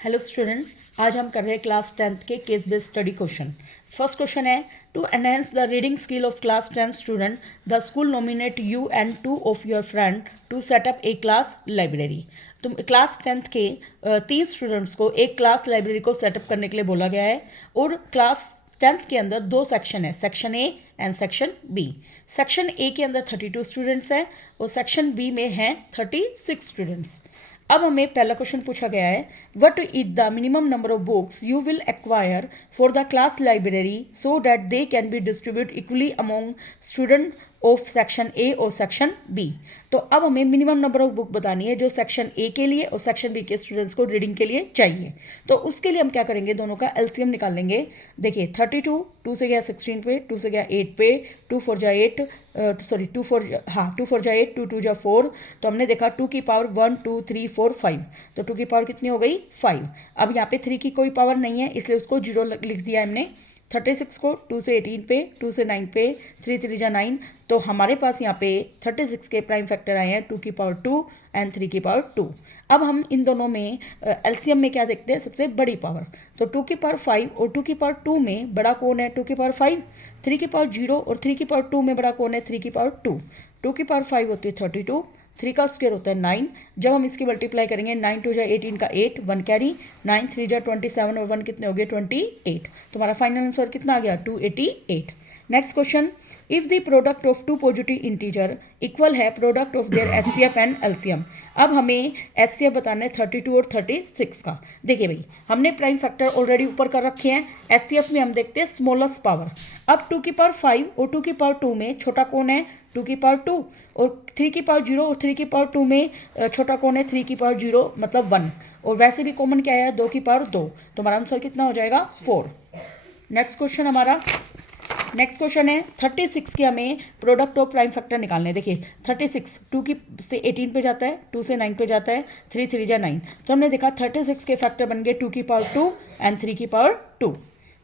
Hello student, आज हम कर रहे हैं क्लास 10th के case based study question. First question है, to enhance the reading skill of class 10 student the school nominate you and two of your friend to set up a class library. तो class 10th के 30 students को एक class library को setup करने के लिए बोला गया है और क्लास 10th के अंदर दो सेक्शन है, section a and section b. Section a के अंदर 32 स्टूडेंट्स हैं और सेक्शन बी में हैं 36 स्टूडेंट्स। अब हमें पहला क्वेश्चन पूछा गया है, what is the minimum number of books you will acquire for the class library so that they can be distribute equally among student of section A और सेक्शन बी। तो अब हमें मिनिमम नंबर ऑफ बुक बतानी है जो section a के लिए और सेक्शन बी के स्टूडेंट्स को रीडिंग के लिए चाहिए। तो उसके लिए हम क्या करेंगे, दोनों का एलसीएम निकाल लेंगे। देखिए 32, 2 से गया 16 पे, 2 से गया 8 पे, 2 4 जा 8, 2 4 जा 8, 2 2 जा 4। तो हमने देखा 2 की पावर 1 2 3 4 5, तो 2 की पावर कितनी हो गई 5। अब यहाँ पे 3 की कोई पावर नहीं है इसलिए उसको 0 लिख दिया हमने। 36 को 2 से 18 पे, 2 से 9 पे, 3 3 जा 9। तो हमारे पास यहाँ पे 36 के प्राइम फैक्टर आए हैं 2 की पावर 2 एंड 3 की पावर 2। अब हम इन दोनों में एलसीएम में क्या देखते हैं, सबसे बड़ी पावर। तो 2 की पावर 5 और 2 की पावर 2 में बड़ा कौन है, 2 की पावर 5। 3 की पावर 0 और 3 की पावर 2 में बड़ा कौन है, 3 की पावर 2। 2 की पावर 5 होती है 32, 3 का स्क्वायर होता है 9। जब हम इसकी मल्टीप्लाई करेंगे 9 2 जा 18 का 8, 1 कैरी, 9 3 जा 27 और 1 कितने हो गए 28। तो हमारा फाइनल आंसर कितना आ गया 288। Next question, if the product of two positive integer equal है product of their HCF and LCM. अब हमें एचसीएफ बताना है 32 और 36 का। देखिए भाई, हमने प्राइम फैक्टर ऑलरेडी ऊपर कर रखे हैं। एचसीएफ में हम देखते हैं स्मॉलेस्ट पावर। अब 2 की पावर 5 और 2 की पावर 2 में छोटा कौन है, 2 की पावर 2। और 3 की पावर 0 और 3 की पावर 2 में छोटा कौन है, 3 की पावर 0 मतलब 1। और वैसे भी कॉमन क्या है, 2 की पावर 2। तो हमारा आंसर कितना हो जाएगा 4। नेक्स्ट क्वेश्चन है 36 के हमें प्रोडक्ट ऑफ प्राइम फैक्टर निकालने हैं। देखिए 36 2 की से 18 पे जाता है, 2 से 9 पे जाता है, 3 3 जा 9। तो हमने देखा 36 के फैक्टर बन गए 2 की पावर 2 एंड 3 की power 2।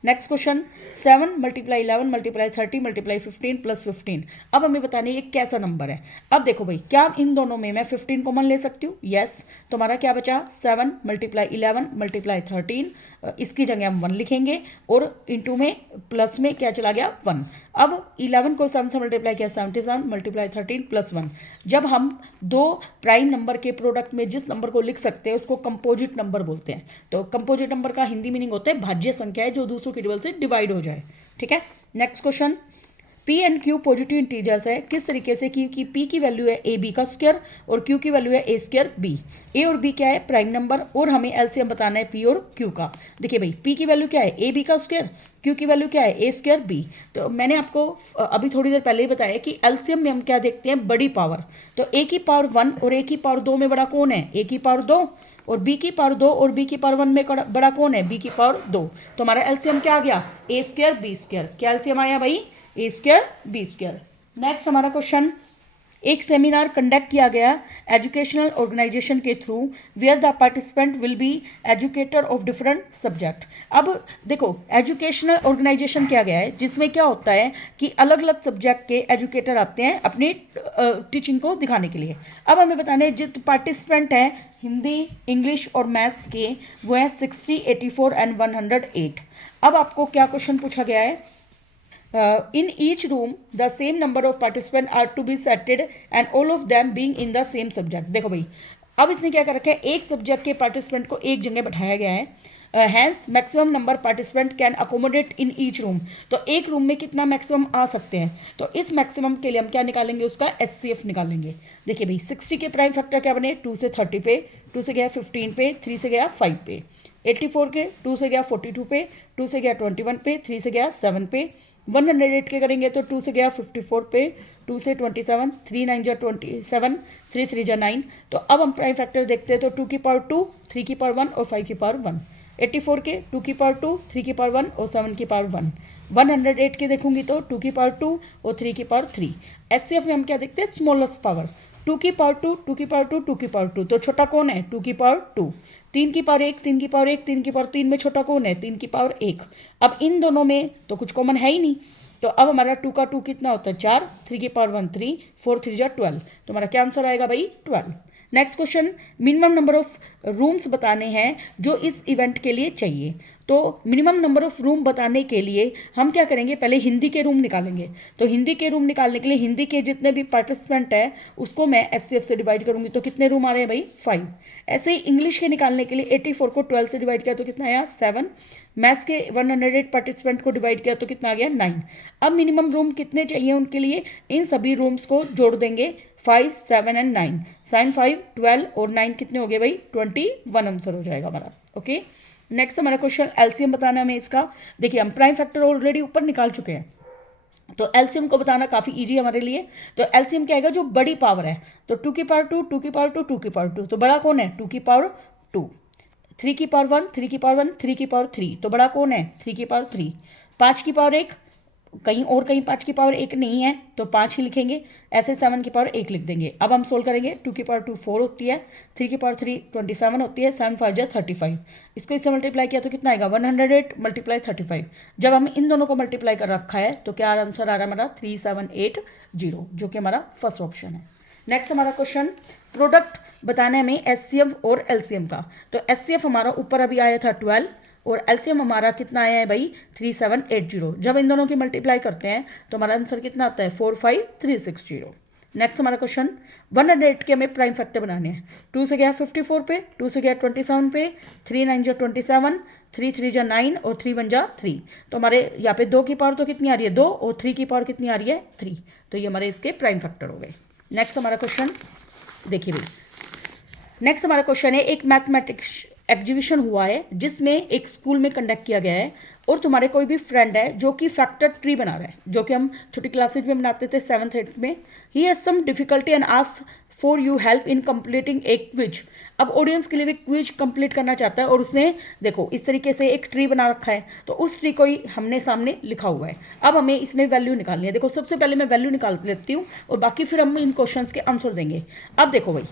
Next question, 7 multiply 11 multiply 30 multiply 15 plus 15। अब हमें बताना है ये कैसा नंबर है। अब देखो भाई, क्या इन दोनों में मैं 15 कॉमन ले सकती हूँ, यस। तो हमारा क्या बचा 7 मल्टीप्लाई 11 मल्टीप्लाई 13, इसकी जगह हम 1 लिखेंगे और इंटू में प्लस में क्या चला गया 1। अब 11 को 7 से मल्टीप्लाई किया 77 मल्टीप्लाई 13 प्लस 1। जब हम दो प्राइम नंबर के प्रोडक्ट में जिस नंबर को लिख सकते हैं उसको कंपोजिट नंबर बोलते हैं। तो कंपोजिट नंबर का हिंदी मीनिंग होता है भाज्य संख्या है जो दूसरों की टेबल से डिवाइड हो जाए। ठीक है। Next question, P and Q positive integers है, किस तरीके से कि पी की वैल्यू है ए बी का स्क्वायर और क्यू की वैल्यू है ए स्क्वायर बी। ए और बी क्या है, प्राइम नंबर, और हमें एलसीएम बताना है पी और क्यू का। देखिए भाई, पी की वैल्यू क्या है ए बी का स्क्वायर, क्यू की वैल्यू क्या है ए स्क्वायर बी। तो मैंने आपको अभी थोड़ी देर पहले ही बताया कि एलसीएम में हम क्या देखते हैं, बड़ी पावर। तो ए की पावर 1 और ए की पावर 2 में बड़ा कौन है, ए की पावर 2। और बी की पावर 2 और बी की पावर 1 में बड़ा कौन है, बी की पावर 2। तो हमारा एलसीएम क्या आ गया, ए स्क्वायर बी स्क्वायर। क्या एलसीएम आया भाई, a square b square. Next हमारा क्वेश्चन, एक सेमिनार कंडक्ट किया गया एजुकेशनल ऑर्गेनाइजेशन के through where the participant will be educator of different subject. अब देखो, एजुकेशनल ऑर्गेनाइजेशन किया गया है जिसमें क्या होता है कि अलग अलग सब्जेक्ट के एजुकेटर आते हैं अपनी टीचिंग को दिखाने के लिए। अब हमें बताना है जो पार्टिसिपेंट हैं हिंदी, इंग्लिश और मैथ्स के, वो हैं 60, 84 एंड 108। अब आपको क्या क्वेश्चन पूछा गया है, in each room the same number of participants are to be seated and all of them being in the same subject। देखो भाई, अब इसने क्या कर रखा है, एक सब्जेक्ट के पार्टिसिपेंट को एक जगह बैठाया गया है। Hence maximum number participant can accommodate in each room. तो एक रूम में कितना मैक्सिमम आ सकते हैं, तो इस मैक्सिमम के लिए हम क्या निकालेंगे, उसका एचसीएफ निकालेंगे। देखिए भाई, 60 के प्राइम फैक्टर क्या बने, 2 से 30 पे, 2 से गया 15 पे, 3 से गया 5 पे। 84 के 2 से गया 42 पे, 2 से गया 21 पे, 3 से गया 7 पे। 108 के करेंगे तो 2 से गया 54 पे, 2 से 27, 3 9 जा 27, 3 3 जा 9। तो अब हम प्राइम फैक्टर देखते हैं तो 2 की पावर 2, 3 की पावर 1 और 5 की पावर 1। 84 के 2 की पावर 2, 3 की पावर 1 और 7 की पावर 1। 108 के देखूंगी तो 2 की पावर 2 और 3 की पावर 3। एचसीएफ में हम क्या देखते हैं, स्मॉलेस्ट पावर। 2 की पावर 2, 2 की पावर 2, 2 की पावर 2। तो छोटा कौन है, 2 की पावर 2। 3 की पावर 1, 3 की पावर 1, 3 की पावर 3 में छोटा कौन है, 3 की पावर 1। अब इन दोनों में तो कुछ कॉमन है ही नहीं, तो अब हमारा 2 का 2 कितना होता है 4, 3 की पावर 1 3, 4 3 जा 12। तो हमारा क्या आंसर आएगा भाई 12। Next question, minimum number of rooms बताने हैं जो इस इवेंट के लिए चाहिए। तो मिनिमम नंबर ऑफ रूम बताने के लिए हम क्या करेंगे, पहले हिंदी के रूम निकालेंगे। तो हिंदी के रूम निकालने के लिए हिंदी के जितने भी पार्टिसिपेंट है उसको मैं SCF से डिवाइड करूंगी, तो कितने रूम आ रहे हैं भाई, 5। ऐसे ही इंग्लिश के निकालने के लिए 84 को 12 से डिवाइड किया तो कितना आया, 7। मैथ्स के 108 पार्टिसिपेंट को डिवाइड किया तो कितना आ गया, 9। अब मिनिमम रूम कितने चाहिए उनके लिए, इन सभी रूम्स को जोड़ देंगे, 5, 7 एंड 9। साइन 5, 12 और 9 कितने हो गए भाई, 21 आंसर हो जाएगा हमारा। ओके, नेक्स्ट हमारा क्वेश्चन LCM बताना हमें इसका। देखिए हम प्राइम फैक्टर ऑलरेडी ऊपर निकाल चुके हैं, तो LCM को बताना काफ़ी इजी हमारे लिए। तो LCM क्या आएगा, जो बड़ी पावर है, तो 2 की पावर 2, 2 की पावर 2, 2 की पावर 2, तो बड़ा कौन है, 2 की पावर 2। 3 की पावर 1, 3 की पावर 1, 3 की पावर 3, तो बड़ा कौन है, 3 की पावर 3। 5 की पावर 1, कहीं और कहीं 5 की पावर 1 नहीं है तो 5 ही लिखेंगे, ऐसे 7 की पावर 1 लिख देंगे। अब हम सोल्व करेंगे, 2 की पावर 2 4 होती है, 3 की पावर 3 27 होती है, 7 5 जा 35। इसको इससे मल्टीप्लाई किया तो कितना आएगा, 108 मल्टीप्लाई 35। जब हम इन दोनों को मल्टीप्लाई कर रखा है तो क्या आंसर आ रहा है हमारा, 3780, जो कि हमारा फर्स्ट ऑप्शन है। नेक्स्ट हमारा क्वेश्चन, प्रोडक्ट बताना है हमें SCF और LCM का। तो SCF हमारा ऊपर अभी आया था 12 और LCM हमारा कितना आया है भाई, 3780। जब इन दोनों की मल्टीप्लाई करते हैं तो हमारा आंसर कितना आता है, 45360। नेक्स्ट हमारा क्वेश्चन, 108 के हमें प्राइम फैक्टर बनाने हैं। 2 से गया 54 पे, 2 से गया 27 पे, 3 9 जा 27, 3 3 जा 9 और 3 1 जा 3। तो हमारे यहाँ पे 2 की पावर तो कितनी आ रही है, 2, और 3 की पावर कितनी आ रही है, 3। तो ये हमारे इसके प्राइम फैक्टर हो गए। नेक्स्ट हमारा क्वेश्चन देखिए भाई, नेक्स्ट हमारा क्वेश्चन है, एक मैथमेटिक्स एग्जीबिशन हुआ है जिसमें एक स्कूल में कंडक्ट किया गया है और तुम्हारे कोई भी फ्रेंड है जो कि फैक्टर ट्री बना रहा है, जो कि हम छोटी क्लासेज में बनाते थे 7th 8th में। He has some difficulty and ask for you help in completing a quiz. अब ऑडियंस के लिए भी क्विज कंप्लीट करना चाहता है और उसने देखो इस तरीके से एक ट्री बना रखा है, तो उस ट्री को ही हमने सामने लिखा हुआ है। अब हमें इसमें वैल्यू निकालनी है। देखो सबसे पहले मैं वैल्यू निकाल लेती हूँ और बाकी फिर हम इन क्वेश्चंस के आंसर देंगे। अब देखो भाई,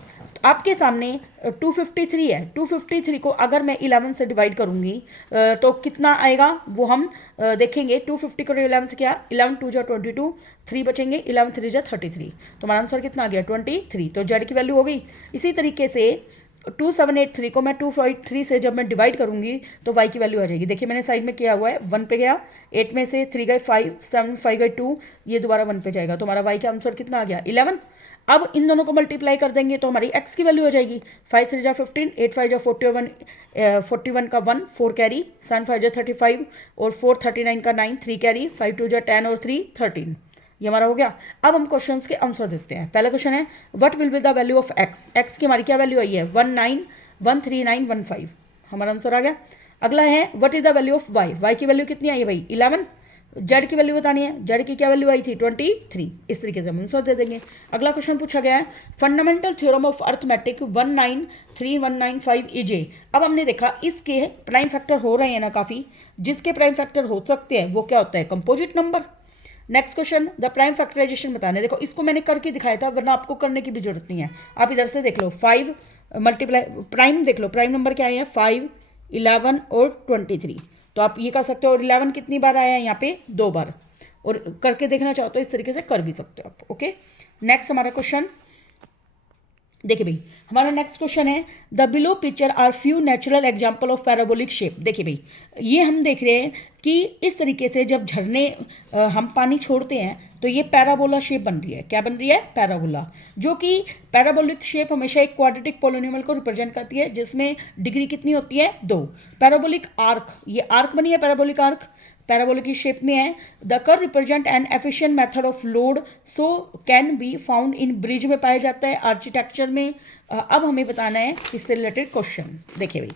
आपके सामने 253 है, 253 को अगर मैं 11 से डिवाइड करूंगी तो कितना आएगा वो हम देखेंगे। 250 को 11 से क्या, 11 2 जा 22, 3 बचेंगे, 11 3 जा 33, तो हमारा आंसर कितना आ गया, 23। तो जेड की वैल्यू हो गई। इसी तरीके से 2783 को मैं 253 से जब मैं डिवाइड करूंगी तो y की वैल्यू आ जाएगी। देखिए मैंने साइड में किया हुआ है, 1 पे गया, 8 में से 3 गए 5, 7 5 गए 2, ये दोबारा 1 पे जाएगा, तो हमारा y का आंसर कितना आ गया, 11। अब इन दोनों को मल्टीप्लाई कर देंगे तो हमारी x की वैल्यू हो जाएगी, 5 3 जा 15, 8 5 जा 41, 41 का 1 4 कैरी, 7 5 जा 35 और 4 39 का 9 3 कैरी, 5 2 जा 10 और 3 13। ये हमारा हो गया। अब हम क्वेश्चंस के आंसर देते हैं। पहला क्वेश्चन है, what will be the value of x. X की हमारी क्या वैल्यू आई है, 19,139,15, हमारा आंसर आ गया। अगला है, what is the value of y. Y की वैल्यू कितनी आई है भाई, 11। जेड की वैल्यू बतानी है, जेड की क्या वैल्यू आई थी, 23। इस तरीके से हम आंसर दे देंगे। अगला क्वेश्चन पूछा गया है, fundamental theorem of arithmetic 193,195 is a. अब हमने देखा इसके प्राइम फैक्टर हो रहे हैं ना काफ़ी, जिसके प्राइम फैक्टर हो सकते हैं वो क्या होता है, composite number. Next question, the prime factorisation बताने। देखो इसको मैंने करके दिखाया था, वरना आपको करने की भी जरूरत नहीं है। आप इधर से देख लो, 5 मल्टीप्लाई प्राइम देख लो, प्राइम नंबर क्या आए हैं, 5 11 और 23। तो आप ये कर सकते हो। और 11 कितनी बार आया है यहाँ पे, 2 बार। और करके देखना चाहो तो इस तरीके से कर भी सकते हो आप। ओके, नेक्स्ट हमारा क्वेश्चन देखिए भाई, हमारा नेक्स्ट क्वेश्चन है, the below picture are few natural example of parabolic shape. देखिए भाई, ये हम देख रहे हैं कि इस तरीके से जब झरने हम पानी छोड़ते हैं तो ये पैराबोला शेप बन रही है। क्या बन रही है, पैराबोला। जो कि पैराबोलिक शेप हमेशा एक क्वाड्रेटिक पोलिनोमियल को रिप्रेजेंट करती है, जिसमें डिग्री कितनी होती है, 2। पैराबोलिक आर्क, ये आर्क बनी है, पैराबोलिक आर्क पैराबोलिक की शेप में है। The curve represent N efficient method of load so can be found in bridge में पाया जाता है, आर्किटेक्चर में। अब हमें बताना है इससे रिलेटेड क्वेश्चन। देखिए भाई,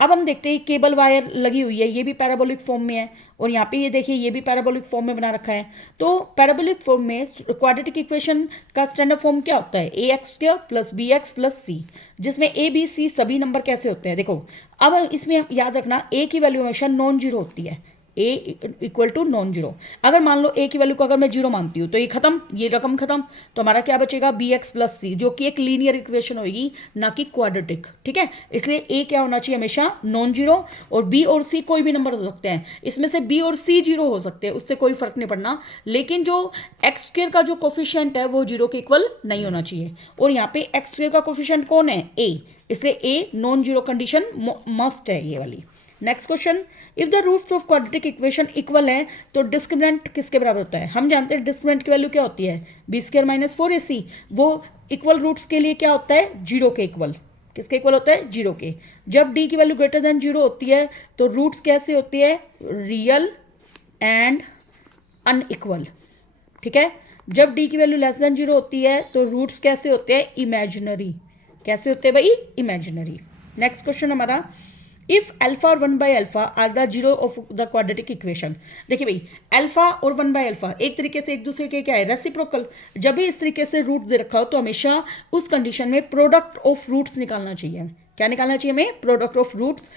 अब हम देखते हैं केबल वायर लगी हुई है, ये भी पैराबोलिक फॉर्म में है, और यहाँ पे ये देखिए ये भी पैराबोलिक फॉर्म में बना रखा है। तो पैराबोलिक फॉर्म में क्वाड्रेटिक इक्वेशन का स्टैंडर्ड फॉर्म क्या होता है, ax² + bx + c, जिसमें a b c सभी नंबर कैसे होते हैं। देखो अब इसमें याद रखना, a की वैल्यू हमेशा नॉन जीरो होती है, ए इक्वल टू नॉन जीरो। अगर मान लो ए की वैल्यू को अगर मैं जीरो मानती हूँ तो ये खत्म, ये रकम खत्म, तो हमारा क्या बचेगा बी एक्स प्लस सी, जो कि एक लीनियर इक्वेशन होगी ना कि क्वाड्रेटिक, ठीक है। इसलिए ए क्या होना चाहिए हमेशा नॉन जीरो, और बी और सी कोई भी नंबर हो सकते हैं, इसमें से बी और सी जीरो हो सकते हैं, उससे कोई फर्क नहीं पड़ना, लेकिन जो एक्स स्क्वायर का जो कोफिशिएंट है वो जीरो के इक्वल नहीं होना चाहिए। और यहाँ पे एक्स स्क्वायर का कोफिशिएंट कौन है, ए, इसलिए a non zero condition must है ये वाली। Next question, if the roots of quadratic equation equal है तो डिस्क्रिमिनेंट किसके बराबर होता है। हम जानते हैं डिस्क्रिमिनेंट की वैल्यू क्या होती है, बी स्क्वायर माइनस 4ac। वो इक्वल रूट्स के लिए क्या होता है, जीरो के इक्वल। किसके इक्वल होता है, जीरो के। जब डी की वैल्यू ग्रेटर देन जीरो होती है तो रूट्स कैसे होती है, रियल एंड अनइक्वल, ठीक है। जब डी की वैल्यू लेस देन जीरो होती है तो रूट्स कैसे होते हैं, इमेजिनरी। कैसे होते हैं भाई, इमेजिनरी। नेक्स्ट क्वेश्चन हमारा, इफ अल्फा और 1/अल्फा are the zero of the quadratic equation. देखिए भाई, अल्फा और 1/अल्फा एक तरीके से एक दूसरे के क्या है, रेसिप्रोकल। जब भी इस तरीके से रूट दे रखा हो तो हमेशा उस कंडीशन में प्रोडक्ट ऑफ रूट्स निकालना चाहिए। क्या निकालना चाहिए हमें, product of roots.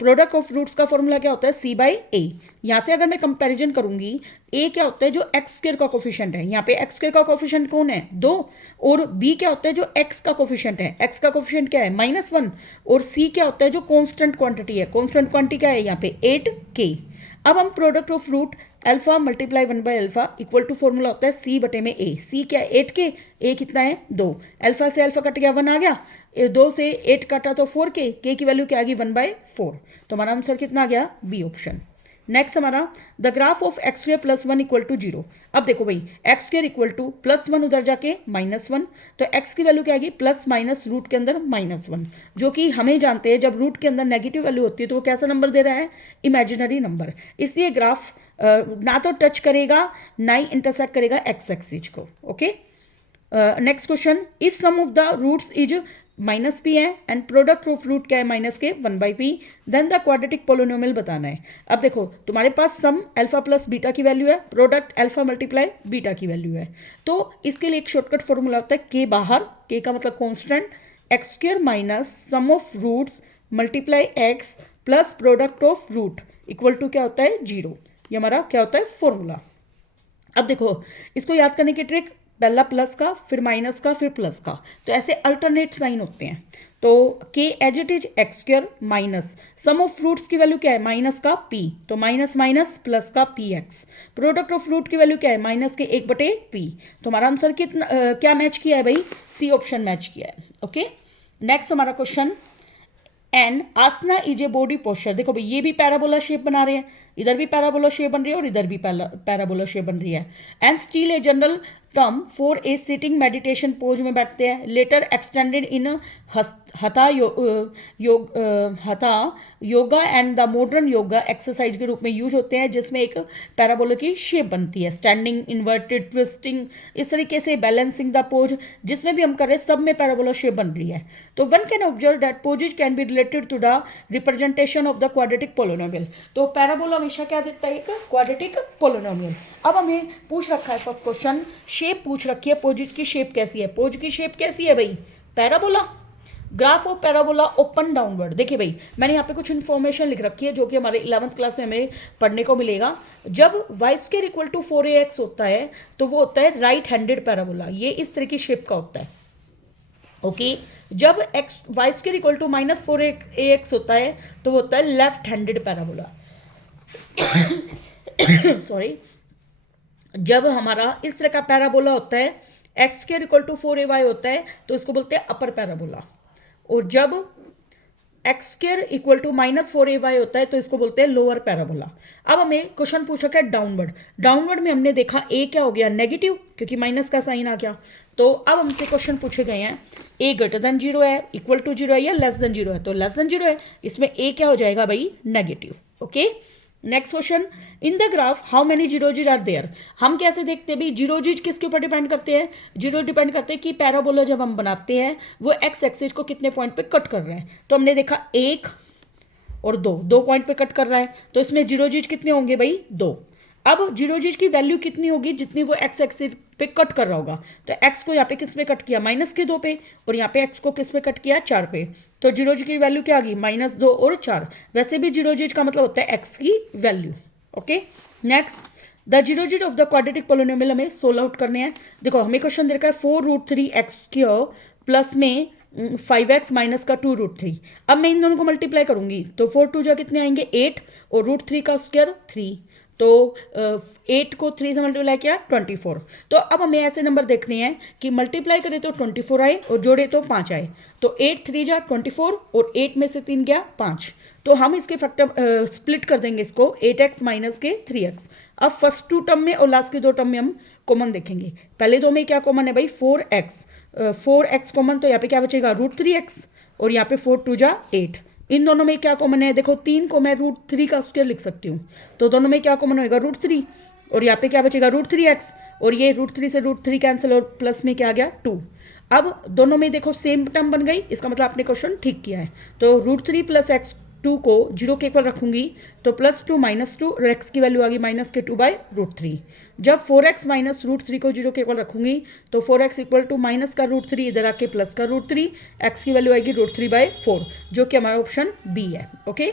Product of roots का फॉर्मूला क्या होता है, सी बाई ए। यहाँ से अगर मैं कंपैरिजन करूंगी, ए क्या होता है, जो एक्स स्क्वायर का कोफिशिएंट है, यहाँ पे एक्स स्क्वायर का कोफिशिएंट कौन है, 2, और बी क्या होता है, जो एक्स का कोफिशिएंट है, एक्स का कोफिशिएंट क्या है, -1, और सी क्या होता है, जो कांस्टेंट क्वांटिटी है, कांस्टेंट क्वांटिटी क्या है यहाँ पे 8k। अब हम product of root alpha multiply 1/अल्फा इक्वल टू फॉर्मूला होता है सी बटे में ए। सी क्या है, 8k, ए कितना है 2, अल्फा से अल्फा कट गया 1 आ गया, 2 से 8 काटा तो 4k, के की वैल्यू क्या आ गई 1/4, तो हमारा आंसर कितना आ गया, बी ऑप्शन। नेक्स्ट हमारा, the graph of x square plus 1 equal to 0। अब देखो भाई, एक्स स्क्वायर इक्वल टू +1 उधर जाके -1, तो एक्स की वैल्यू क्या आएगी, प्लस माइनस रूट के अंदर -1, जो कि हमें जानते हैं जब रूट के अंदर नेगेटिव वैल्यू होती है तो वो कैसा नंबर दे रहा है, इमेजिनरी नंबर। इसलिए ग्राफ ना तो टच करेगा ना ही इंटरसेक्ट करेगा एक्स एक्सिस को। Okay, next question, if sum of the roots is -p है एंड प्रोडक्ट ऑफ रूट क्या है, -k 1/p, then the quadratic polynomial बताना है। अब देखो, तुम्हारे पास सम अल्फा प्लस बीटा की वैल्यू है, प्रोडक्ट अल्फा मल्टीप्लाई बीटा की वैल्यू है, तो इसके लिए एक शॉर्टकट फॉर्मूला होता है k बाहर, k का मतलब constant, x square minus sum of roots multiply x plus product of root equal to क्या होता है, 0। ये हमारा क्या होता है, फॉर्मूला। अब देखो, इसको याद करने की ट्रिक, पहला प्लस का, फिर माइनस का, फिर प्लस का, तो ऐसे अल्टरनेट साइन होते हैं। तो k as it is x square minus sum of roots की वैल्यू क्या है, माइनस का p, तो माइनस माइनस प्लस का px, प्रोडक्ट ऑफ फ्रूट की वैल्यू क्या है, माइनस के 1/p, तो हमारा आंसर कितना क्या मैच किया है भाई, सी ऑप्शन मैच किया है। ओके, नेक्स्ट हमारा question, and asana is a body posture. देखो भाई, ये भी पैराबोला शेप बना रहे हैं, इधर भी पैराबोला शेप बन रही है और इधर भी पैराबोला शेप बन रही है। And still a general term for a sitting meditation pose में बैठते हैं, लेटर एक्सटेंडेड इन हथा yoga and the modern yoga exercise के रूप में यूज होते हैं, जिसमें एक पैराबोला की शेप बनती है, स्टैंडिंग, इन्वर्टेड, ट्विस्टिंग, इस तरीके से बैलेंसिंग द पोज, जिसमें भी हम कर रहे हैं सब में पैराबोला शेप बन रही है। तो one can observe that poses can be related to the representation of the quadratic polynomial. तो पैराबोला हमेशा क्या देता है, एक क्वाड्रेटिक पोलिनोमियल। अब हमें पूछ रखा है फर्स्ट क्वेश्चन, शेप पूछ रखी है, पोजेज की शेप कैसी है, पोज की शेप कैसी है भाई, parabola. Graph of parabola open downward. देखिए भाई, मैंने यहाँ पे कुछ इन्फॉर्मेशन लिख रखी है जो कि हमारे 11th क्लास में हमें पढ़ने को मिलेगा। जब Y square equal to 4ax होता है तो वो होता है राइट हैंडेड पैराबोला, ये इस तरह की शेप का होता है। ओके, जब x y square equal to -4ax होता है तो वो होता है लेफ्ट हैंडेड पैराबोला। सॉरी, जब हमारा इस तरह का पैराबोला होता है, x square equal to 4ay होता है तो इसको बोलते हैं अपर पैराबोला, और जब x square equal to -4ay होता है तो इसको बोलते हैं लोअर पैराबोला। अब हमें क्वेश्चन पूछा क्या, डाउनवर्ड। डाउनवर्ड में हमने देखा ए क्या हो गया, नेगेटिव, क्योंकि माइनस का साइन आ गया। तो अब हमसे क्वेश्चन पूछे गए हैं, ए ग्रेटर देन 0 है, इक्वल टू 0 है या लेस देन 0 है, तो लेस देन 0 है, इसमें ए क्या हो जाएगा भाई, negative. Okay, next question, in the graph how many zeroes are there. हम कैसे देखते हैं भाई, जीरोजीज किसके ऊपर डिपेंड करते हैं, जीरो डिपेंड करते हैं कि पैराबोला जब हम बनाते हैं वो एक्स एक्सिस को कितने पॉइंट पे कट कर रहे हैं। तो हमने देखा 1 और 2 पॉइंट पे कट कर रहा है, तो इसमें जीरोजीज कितने होंगे भाई, 2। अब जीरोजीज की वैल्यू कितनी होगी, जितनी वो एक्स एक्सिस पे कट कर रहा होगा। तो एक्स को यहाँ पे किस पे कट किया, -2 पे, और यहाँ पे एक्स को किस पे कट किया, 4 पे, तो जीरोजीज की वैल्यू क्या आ गई, -2 और 4। वैसे भी जीरोजीज का मतलब होता है एक्स की value. Okay next the zero zero of the quadratic polynomial हमें सोल्व आउट करने हैं। देखो हमें क्वेश्चन दे रखा है 4√3x² प्लस में 5x माइनस का 2√3। अब मैं इन दोनों को मल्टीप्लाई करूंगी तो 4 2 जा कितने आएंगे 8 और √3 का स्क्वायर 3, तो 8 को 3 से मल्टीप्लाई किया 24। तो अब हमें ऐसे नंबर देखने हैं कि मल्टीप्लाई करें तो 24 आए और जोड़े तो 5 आए, तो 8 3 जा 24 और 8 में से 3 गया 5, तो हम इसके फैक्टर स्प्लिट कर देंगे इसको 8x माइनस के 3x। अब फर्स्ट 2 टर्म में और लास्ट के 2 टर्म में हम कॉमन देखेंगे। पहले 2 में क्या कॉमन है भाई 4x कॉमन, तो यहाँ पे क्या बचेगा √3x और यहाँ पे 4 2 जा 8। इन दोनों में क्या कॉमन है, देखो 3 को मैं √3 का स्क्वायर लिख सकती हूँ, तो दोनों में क्या कॉमन होएगा √3 और यहाँ पे क्या बचेगा √3x और ये √3 से √3 कैंसिल और प्लस में क्या आ गया 2। अब दोनों में देखो सेम टर्म बन गई, इसका मतलब आपने क्वेश्चन ठीक किया है। तो √3 प्लस x2 को 0 के इक्वल रखूंगी तो +2 -2 और x की वैल्यू आ गई -2/√3। जब 4x माइनस √3 को 0 के इक्वल रखूंगी तो 4x इक्वल टू माइनस का √3 इधर आके प्लस का √3, x की वैल्यू आएगी √3/4 जो कि हमारा ऑप्शन बी है। ओके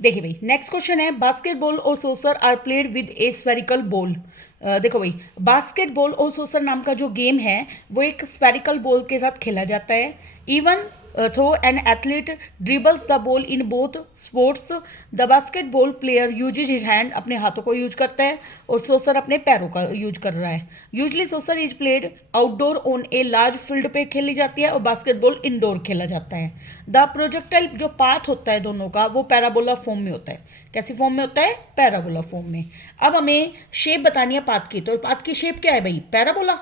देखिए भाई नेक्स्ट क्वेश्चन है बास्केटबॉल और soccer are played with a spherical ball. देखो भाई बास्केटबॉल और सोसर नाम का जो गेम है वो एक स्फेरिकल बॉल के साथ खेला जाता है। Even though an athlete dribbles the ball in both sports the basketball player uses his hand, अपने हाथों को यूज करता है और सोसर अपने पैरों का यूज कर रहा है। Usually soccer is played outdoor on a large field पे खेली जाती है और बास्केटबॉल इंडोर खेला जाता है। द प्रोजेक्टाइल जो पाथ होता है दोनों का वो पैराबोला फॉर्म में होता है। कैसी फॉर्म में होता है, पैराबोला फॉर्म में। अब हमें शेप बतानी है पाथ की, तो पाथ की शेप क्या है भाई, parabola.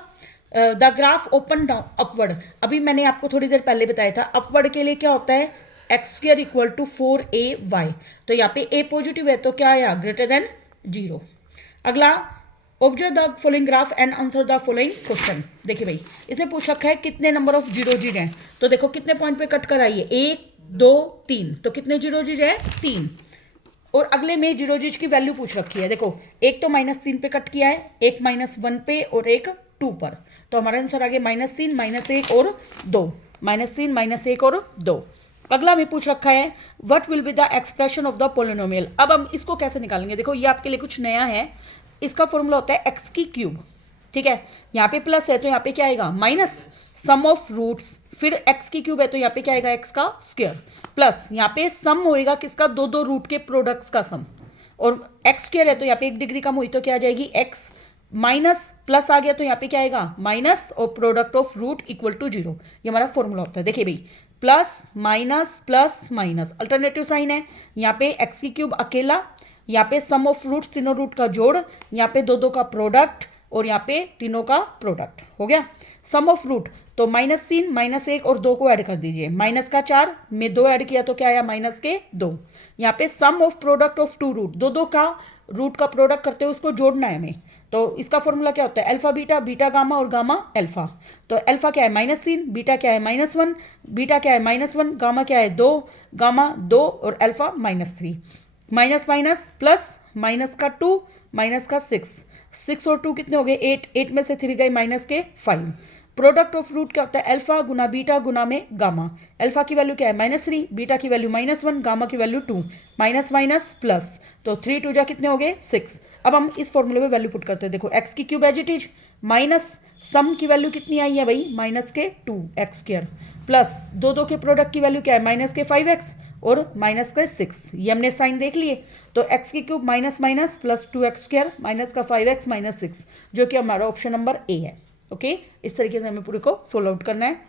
The graph open down upward, अभी मैंने आपको थोड़ी देर पहले बताया था अपवर्ड के लिए क्या होता है x² इक्वल टू 4ay, तो यहाँ पे a पॉजिटिव है तो क्या आया ग्रेटर देन 0। अगला observe the following graph and answer the following question. देखिए भाई इसे पूछ रखा है कितने नंबर ऑफ जीरो जीरो हैं, तो देखो कितने पॉइंट पे कट कर आई है 1 2 3, तो कितने जीरो जीरो है 3। और अगले में जीरो जीरो की वैल्यू पूछ रखी है, देखो एक तो -3 पे कट किया है, एक -1 पे और एक 2 पर, तो हमारा आंसर आ गया -3 -1 और 2, -3 -1 और 2। अगला में पूछ रखा है what will be the expression of the polynomial. अब हम इसको कैसे निकालेंगे, देखो ये आपके लिए कुछ नया है। इसका फॉर्मूला होता है x3, ठीक है, यहाँ पे प्लस है तो यहाँ पे क्या आएगा माइनस सम ऑफ रूट्स, फिर x3 है तो यहाँ पे क्या आएगा x का स्क्वायर, प्लस यहाँ पे सम होएगा किसका, दो दो रूट के प्रोडक्ट्स का सम, और x² है तो यहाँ पे 1 डिग्री कम हुई तो क्या आ जाएगी x, माइनस प्लस आ गया तो यहाँ पे क्या आएगा माइनस और product of root equal to 0। ये हमारा फॉर्मूला होता है। देखिए भाई प्लस माइनस अल्टरनेटिव साइन है, यहाँ पे x3 अकेला, यहाँ पे सम ऑफ रूट्स तीनों रूट का जोड़, यहाँ पे दो का प्रोडक्ट और यहाँ पे तीनों का प्रोडक्ट हो गया। सम ऑफ रूट तो -3 -1 और 2 को ऐड कर दीजिए, माइनस का 4 में 2 ऐड किया तो क्या आया माइनस के 2। यहाँ पे सम ऑफ प्रोडक्ट ऑफ 2 रूट, दो का रूट का प्रोडक्ट करते हुए उसको जोड़ना है हमें, तो इसका फॉर्मूला क्या होता है अल्फा बीटा, बीटा गामा और गामा अल्फा। तो अल्फा क्या है -3, बीटा क्या है -1, बीटा क्या है -1, गामा क्या है 2, गामा 2 और alpha -3। Minus minus plus, minus का 2 माइनस का 6 और 2 कितने हो गए 8, 8 में से 3 गए माइनस के 5। प्रोडक्ट ऑफ रूट क्या होता है अल्फा गुना बीटा गुना में गामा। अल्फा की वैल्यू क्या है -3, बीटा की वैल्यू -1, गामा की वैल्यू 2, माइनस माइनस प्लस, तो 3 2 जा कितने हो गए 6। अब हम इस फॉर्मूले में वैल्यू पुट करते हैं, देखो x3 as it is, minus sum की वैल्यू कितनी आई है भाई -2x², प्लस दो के प्रोडक्ट की वैल्यू क्या है -5x और -6, ये हमने साइन देख लिए, तो x3 minus minus plus 2x² minus का 5x -6 जो कि हमारा ऑप्शन नंबर ए है। ओके इस तरीके से हमें पूरे को सोल्व आउट करना है।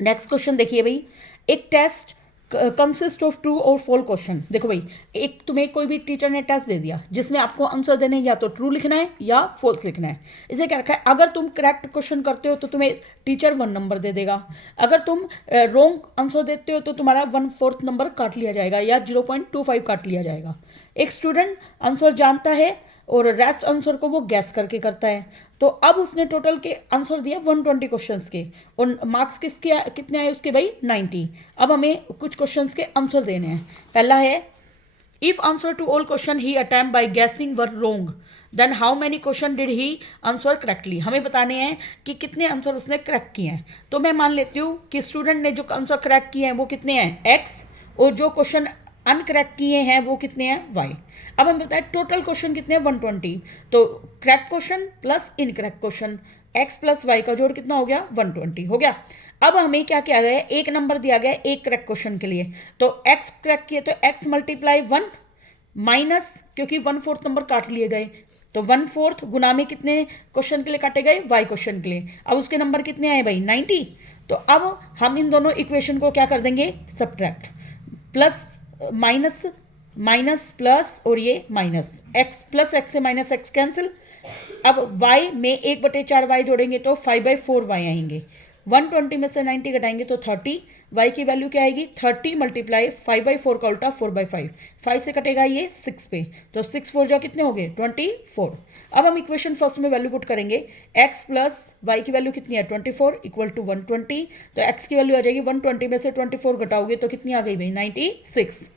नेक्स्ट क्वेश्चन देखिए भाई, एक टेस्ट कंसिस्ट ऑफ ट्रू और फॉल्स क्वेश्चन। देखो भाई एक तुम्हें कोई भी टीचर ने टेस्ट दे दिया जिसमें आपको आंसर देने या तो ट्रू लिखना है या फॉल्स लिखना है। इसे क्या रखा है, अगर तुम करेक्ट क्वेश्चन करते हो तो तुम्हें टीचर 1 नंबर दे देगा, अगर तुम रॉन्ग आंसर देते हो तो तुम्हारा 1/4 नंबर काट लिया जाएगा या 0.25 काट लिया जाएगा। एक स्टूडेंट आंसर जानता है और रेस्ट आंसर को वो गैस करके करता है, तो अब उसने टोटल के आंसर दिया 120 क्वेश्चंस के और मार्क्स किसके कितने आए उसके भाई 90। अब हमें कुछ क्वेश्चंस के आंसर देने हैं। पहला है if answer to all question he attempt by guessing were wrong then how many question did he answer correctly. हमें बताने हैं कि कितने आंसर उसने करेक्ट किए हैं। तो मैं मान लेती हूँ कि स्टूडेंट ने जो आंसर करेक्ट किए हैं वो कितने हैं x, और जो क्वेश्चन अनक्रैक किए हैं वो कितने हैं y। अब हम बताएं टोटल क्वेश्चन कितने हैं 120, तो correct question plus incorrect question x plus Y का जोड़ कितना हो गया 120 हो गया। अब हमें क्या किया गया है, एक नंबर दिया गया है एक क्रैक क्वेश्चन के लिए, तो x क्रैक किए तो x मल्टीप्लाई 1 माइनस, क्योंकि 1/4 नंबर काट लिए गए तो 1/4 गुना में कितने क्वेश्चन के लिए काटे गए y क्वेश्चन के लिए। अब उसके नंबर कितने आए भाई 90, तो अब हम इन दोनों इक्वेशन को क्या कर देंगे subtract, plus minus minus plus और ये माइनस, x प्लस x से माइनस x कैंसिल। अब y में 1/4 y जोड़ेंगे तो 5/4 y आएंगे, 120 में से 90 घटाएंगे तो 30, y की वैल्यू क्या आएगी 30 मल्टीप्लाई 5/4 का उल्टा 4/5, 5 से कटेगा ये 6 पे, तो 6 4 जो कितने हो गए 24। अब हम इक्वेशन फर्स्ट में वैल्यू पुट करेंगे, x प्लस y की वैल्यू कितनी है 24 इक्वल टू 120, तो x की वैल्यू आ जाएगी 120 में से 24 घटाओगे तो कितनी आ गई भाई 96।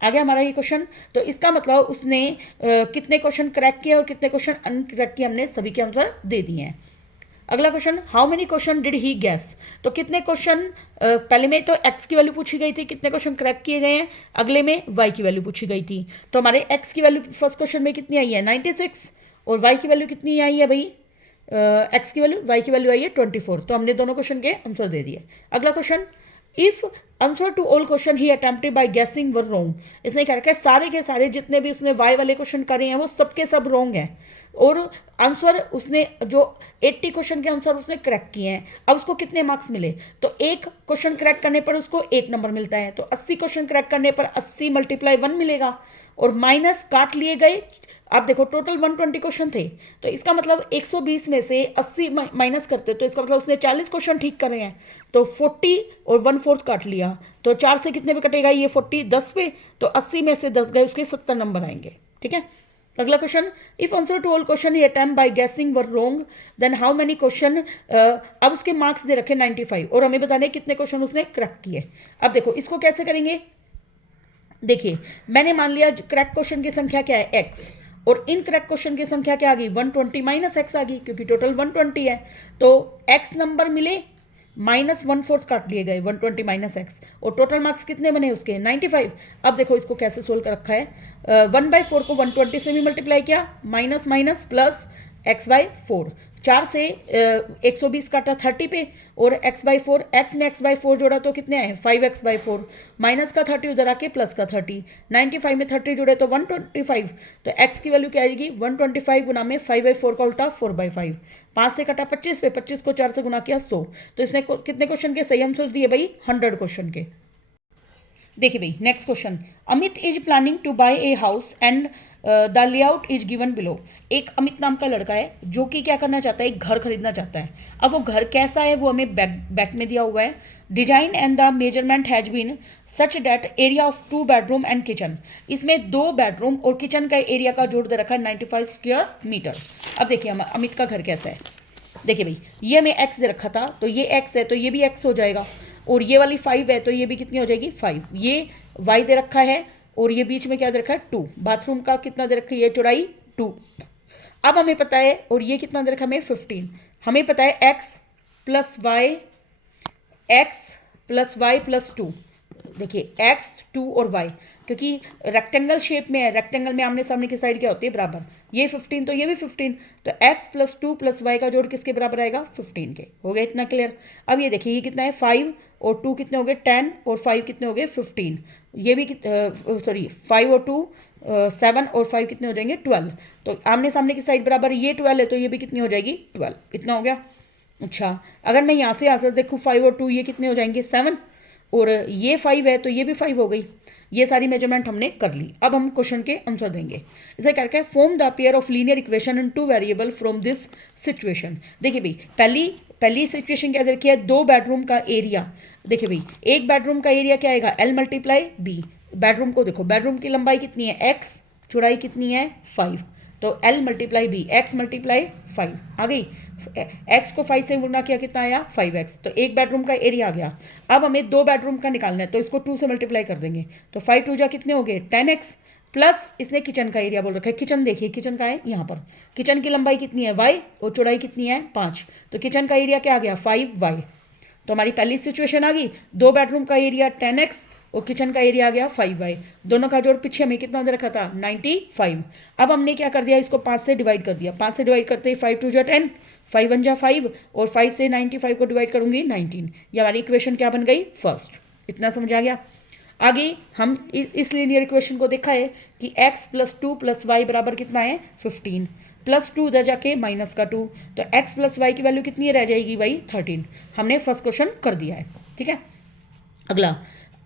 आ गया हमारा ये क्वेश्चन। तो इसका मतलब उसने कितने क्वेश्चन क्रैक किए और कितने क्वेश्चन अनक्रैक किए, हमने सभी के आंसर दे दिए हैं। अगला question, how many question did he gas, तो कितने क्वेश्चन, पहले में तो x की वैल्यू पूछी गई थी, कितने क्वेश्चन क्रैक किए गए हैं, अगले में y की वैल्यू पूछी गई थी। तो हमारे x की वैल्यू फर्स्ट क्वेश्चन में कितनी आई है 96 और y की वैल्यू कितनी आई है भाई, x की वैल्यू y की वैल्यू आई है 24, तो हमने दोनों क्वेश्चन के आंसर दे दिए। अगला question, if answer to all question he attempted by guessing were wrong, इसने क्या रखा है सारे के सारे जितने भी उसने y वाले क्वेश्चन करे हैं वो सबके सब रॉन्ग हैं, और आंसर उसने जो 80 क्वेश्चन के आंसर उसने क्रैक किए हैं। अब उसको कितने मार्क्स मिले, तो एक क्वेश्चन क्रैक करने पर उसको 1 नंबर मिलता है, तो 80 क्वेश्चन क्रैक करने पर 80 मल्टीप्लाई 1 मिलेगा, और माइनस काट लिए गए। आप देखो टोटल 120 क्वेश्चन थे, तो इसका मतलब 120 में से 80 माइनस करते, तो इसका मतलब उसने 40 क्वेश्चन ठीक करे हैं, तो 40 और 1/4 काट लिया, तो 4 से कितने पे कटेगा ये 40 10 पे, तो 80 में से 10 गए उसके 70 नंबर आएंगे। ठीक है, अगला question, if answer to all question he attempt by guessing were wrong then how many question, अब उसके मार्क्स दे रखे 95 और हमें बताने कितने क्वेश्चन उसने क्रैक किए। अब देखो इसको कैसे करेंगे, देखिए मैंने मान लिया क्रैक क्वेश्चन की संख्या क्या है x, और इन क्रैक क्वेश्चन की संख्या क्या आ गई 120 माइनस x आ गई, क्योंकि टोटल 120 है, तो x नंबर मिले माइनस 1/4 काट लिए गए 120 माइनस x, और टोटल मार्क्स कितने बने उसके 95। अब देखो इसको कैसे सोल्व कर रखा है, 1/4 को 120 से भी मल्टीप्लाई किया, माइनस माइनस प्लस x/4, 4 से 120 काटा 30 पे, और x/4, x में x/4 जोड़ा तो कितने आए 5x/4, माइनस का 30 उधर आके प्लस का 30, 95 में 30 जुड़े तो 125, तो x की वैल्यू क्या आएगी 125 गुना में 5/4 का उल्टा 4/5, 5 से कटा 25 पे, 25 को 4 से गुना किया 100, तो इसने कितने क्वेश्चन के सही आंसर दिए भाई 100 क्वेश्चन के। देखिए भाई next question, Amit is planning to buy a house and the layout is given below, एक अमित नाम का लड़का है जो कि क्या करना चाहता है, एक घर खरीदना चाहता है। अब वो घर कैसा है वो हमें बैक में दिया हुआ है, design and the measurement has been such that area of 2 bedroom and kitchen, इसमें 2 बेडरूम और किचन का एरिया का जोड़ दे रखा है 95 स्क्वायर मीटर। अब देखिए अमित का घर कैसा है, देखिए भाई ये हमें x दे रखा था, तो ये x है तो ये भी x हो जाएगा, और ये वाली 5 है तो ये भी कितनी हो जाएगी 5, ये y दे रखा है, और ये बीच में क्या दे रखा है 2, बाथरूम का कितना दे रखा है ये चौड़ाई 2। अब हमें पता है, और ये कितना दे रखा है हमें 15, हमें पता है x प्लस वाई प्लस 2, देखिए x 2 और y, क्योंकि रेक्टेंगल शेप में है, रेक्टेंगल में आमने सामने की साइड क्या होती है बराबर, ये 15 तो ये भी 15, तो x प्लस 2 प्लस y का जोड़ किसके बराबर आएगा 15 के। हो गया इतना क्लियर। अब ये देखिए ये कितना है 5 और 2 कितने हो गए 10 और 5 कितने हो गए 15, ये भी 5 और 2 7 और 5 कितने हो जाएंगे 12, तो आमने सामने की साइड बराबर ये 12 है तो ये भी कितनी हो जाएगी 12, इतना हो गया। अच्छा अगर मैं यहाँ से आंसर देखूँ 5 और 2 ये कितने हो जाएंगे 7, और ये 5 है तो ये भी 5 हो गई, ये सारी मेजरमेंट हमने कर ली। अब हम क्वेश्चन के आंसर देंगे, इसे करके form the pair of linear equation in 2 variable from this situation. देखिए भाई पहली सिचुएशन क्या रखी है, 2 बेडरूम का एरिया, देखिए भाई एक बेडरूम का एरिया क्या आएगा L मल्टीप्लाई B, बेडरूम को देखो बेडरूम की लंबाई कितनी है x, चौड़ाई कितनी है 5, तो L multiply B, x multiply 5 आ गई, x को 5 से गुणा किया कितना आया 5x, तो एक बेडरूम का एरिया आ गया। अब हमें 2 बेडरूम का निकालना है तो इसको 2 से मल्टीप्लाई कर देंगे, तो 5 2 जा कितने हो गए 10x, प्लस इसने किचन का एरिया बोल रखा है, किचन देखिए किचन का है यहाँ पर, किचन की लंबाई कितनी है y और चौड़ाई कितनी है 5, तो किचन का एरिया क्या आ गया 5y, तो हमारी पहली सिचुएशन आ गई 2 बेडरूम का एरिया 10x और किचन का एरिया आ गया 5y। दोनों का जोड़ पीछे हमें कितना दे रखा था 95। अब हमने क्या कर दिया, इसको 5 से डिवाइड कर दिया। 5 से डिवाइड करते ही 5 2 जा 10, 5 1 जा 5 और 5 से 95 को डिवाइड करूंगी 19। ये हमारी इक्वेशन क्या बन गई, फर्स्ट। इतना समझ आ गया। आगे हम इस लीनियर इक्वेशन को देखा है कि x प्लस 2 प्लस वाई बराबर कितना है 15, प्लस 2 उधर जाके माइनस का 2, तो x प्लस वाई की वैल्यू कितनी रह जाएगी भाई 13। हमने फर्स्ट क्वेश्चन कर दिया है, ठीक है। अगला,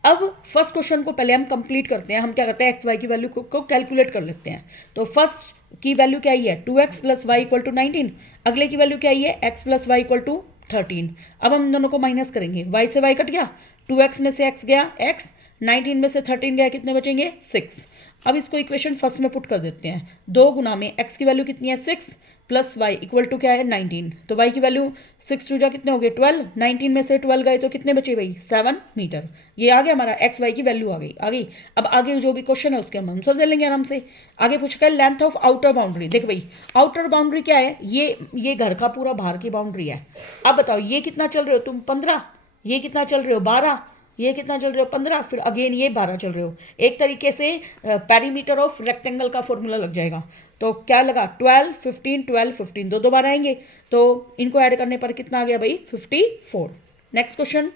अब फर्स्ट क्वेश्चन को पहले हम कंप्लीट करते हैं। हम क्या करते हैं, एक्स वाई की वैल्यू को कैलकुलेट कर लेते हैं। तो फर्स्ट की वैल्यू क्या आई है 2x plus y equal to 19। अगले की वैल्यू क्या आई है x plus y equal to 13। अब हम दोनों को माइनस करेंगे, y से y कट गया, 2x में से x गया x, 19 में से 13 गया, कितने बचेंगे 6। अब इसको इक्वेशन फर्स्ट में पुट कर देते हैं। 2 गुना में x की वैल्यू कितनी है 6 प्लस y इक्वल टू क्या है 19। तो y की वैल्यू 6 टू जा कितने हो गए 12, 19 में से 12 गए तो कितने बचे भाई 7 मीटर। ये आ गया हमारा x y की वैल्यू आ गई। अब आगे जो भी क्वेश्चन है उसके हम आंसर दे लेंगे आराम से। आगे पूछा है लेंथ ऑफ आउटर बाउंड्री। देख भाई आउटर बाउंड्री क्या है, ये घर का पूरा बाहर की बाउंड्री है। अब बताओ ये कितना चल रहे हो तुम 15, ये कितना चल रहे हो 12, ये कितना चल रहे हो 15, फिर अगेन ये 12 चल रहे हो। एक तरीके से पेरीमीटर ऑफ रेक्टेंगल का फॉर्मूला लग जाएगा। तो क्या लगा 12 15 12 15, दो बार आएंगे तो इनको ऐड करने पर कितना आ गया भाई 54। Next question,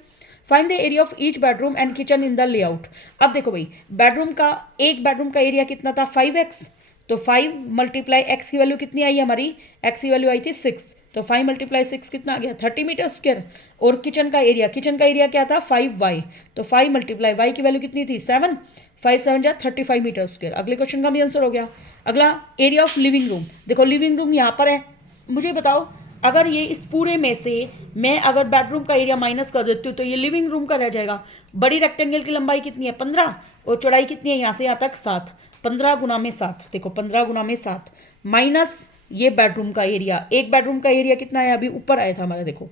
find the area of each bedroom and kitchen in the layout. अब देखो भाई एक बेडरूम का एरिया कितना था 5x, तो 5 मल्टीप्लाई x की वैल्यू कितनी आई हमारी, x की वैल्यू आई थी 6, तो 5 मल्टीप्लाई 6 कितना आ गया 30 मीटर स्क्वायर। और किचन का एरिया क्या था 5y, तो 5 मल्टीप्लाई y की वैल्यू कितनी थी 7, 5 7 जा 35 मीटर स्क्वायर। अगले क्वेश्चन का भी आंसर हो गया। अगला एरिया ऑफ लिविंग रूम। देखो लिविंग रूम यहाँ पर है, मुझे बताओ अगर ये इस पूरे में से मैं अगर बेडरूम का एरिया माइनस कर देती हूँ तो ये लिविंग रूम का रह जाएगा। बड़ी रेक्टेंगल की लंबाई कितनी है 15 और चौड़ाई कितनी है यहाँ से यहाँ तक 7, 15 गुना में 7, देखो 15 गुना में 7 माइनस ये बेडरूम का एरिया। एक बेडरूम का एरिया कितना है अभी ऊपर आया था हमारा, देखो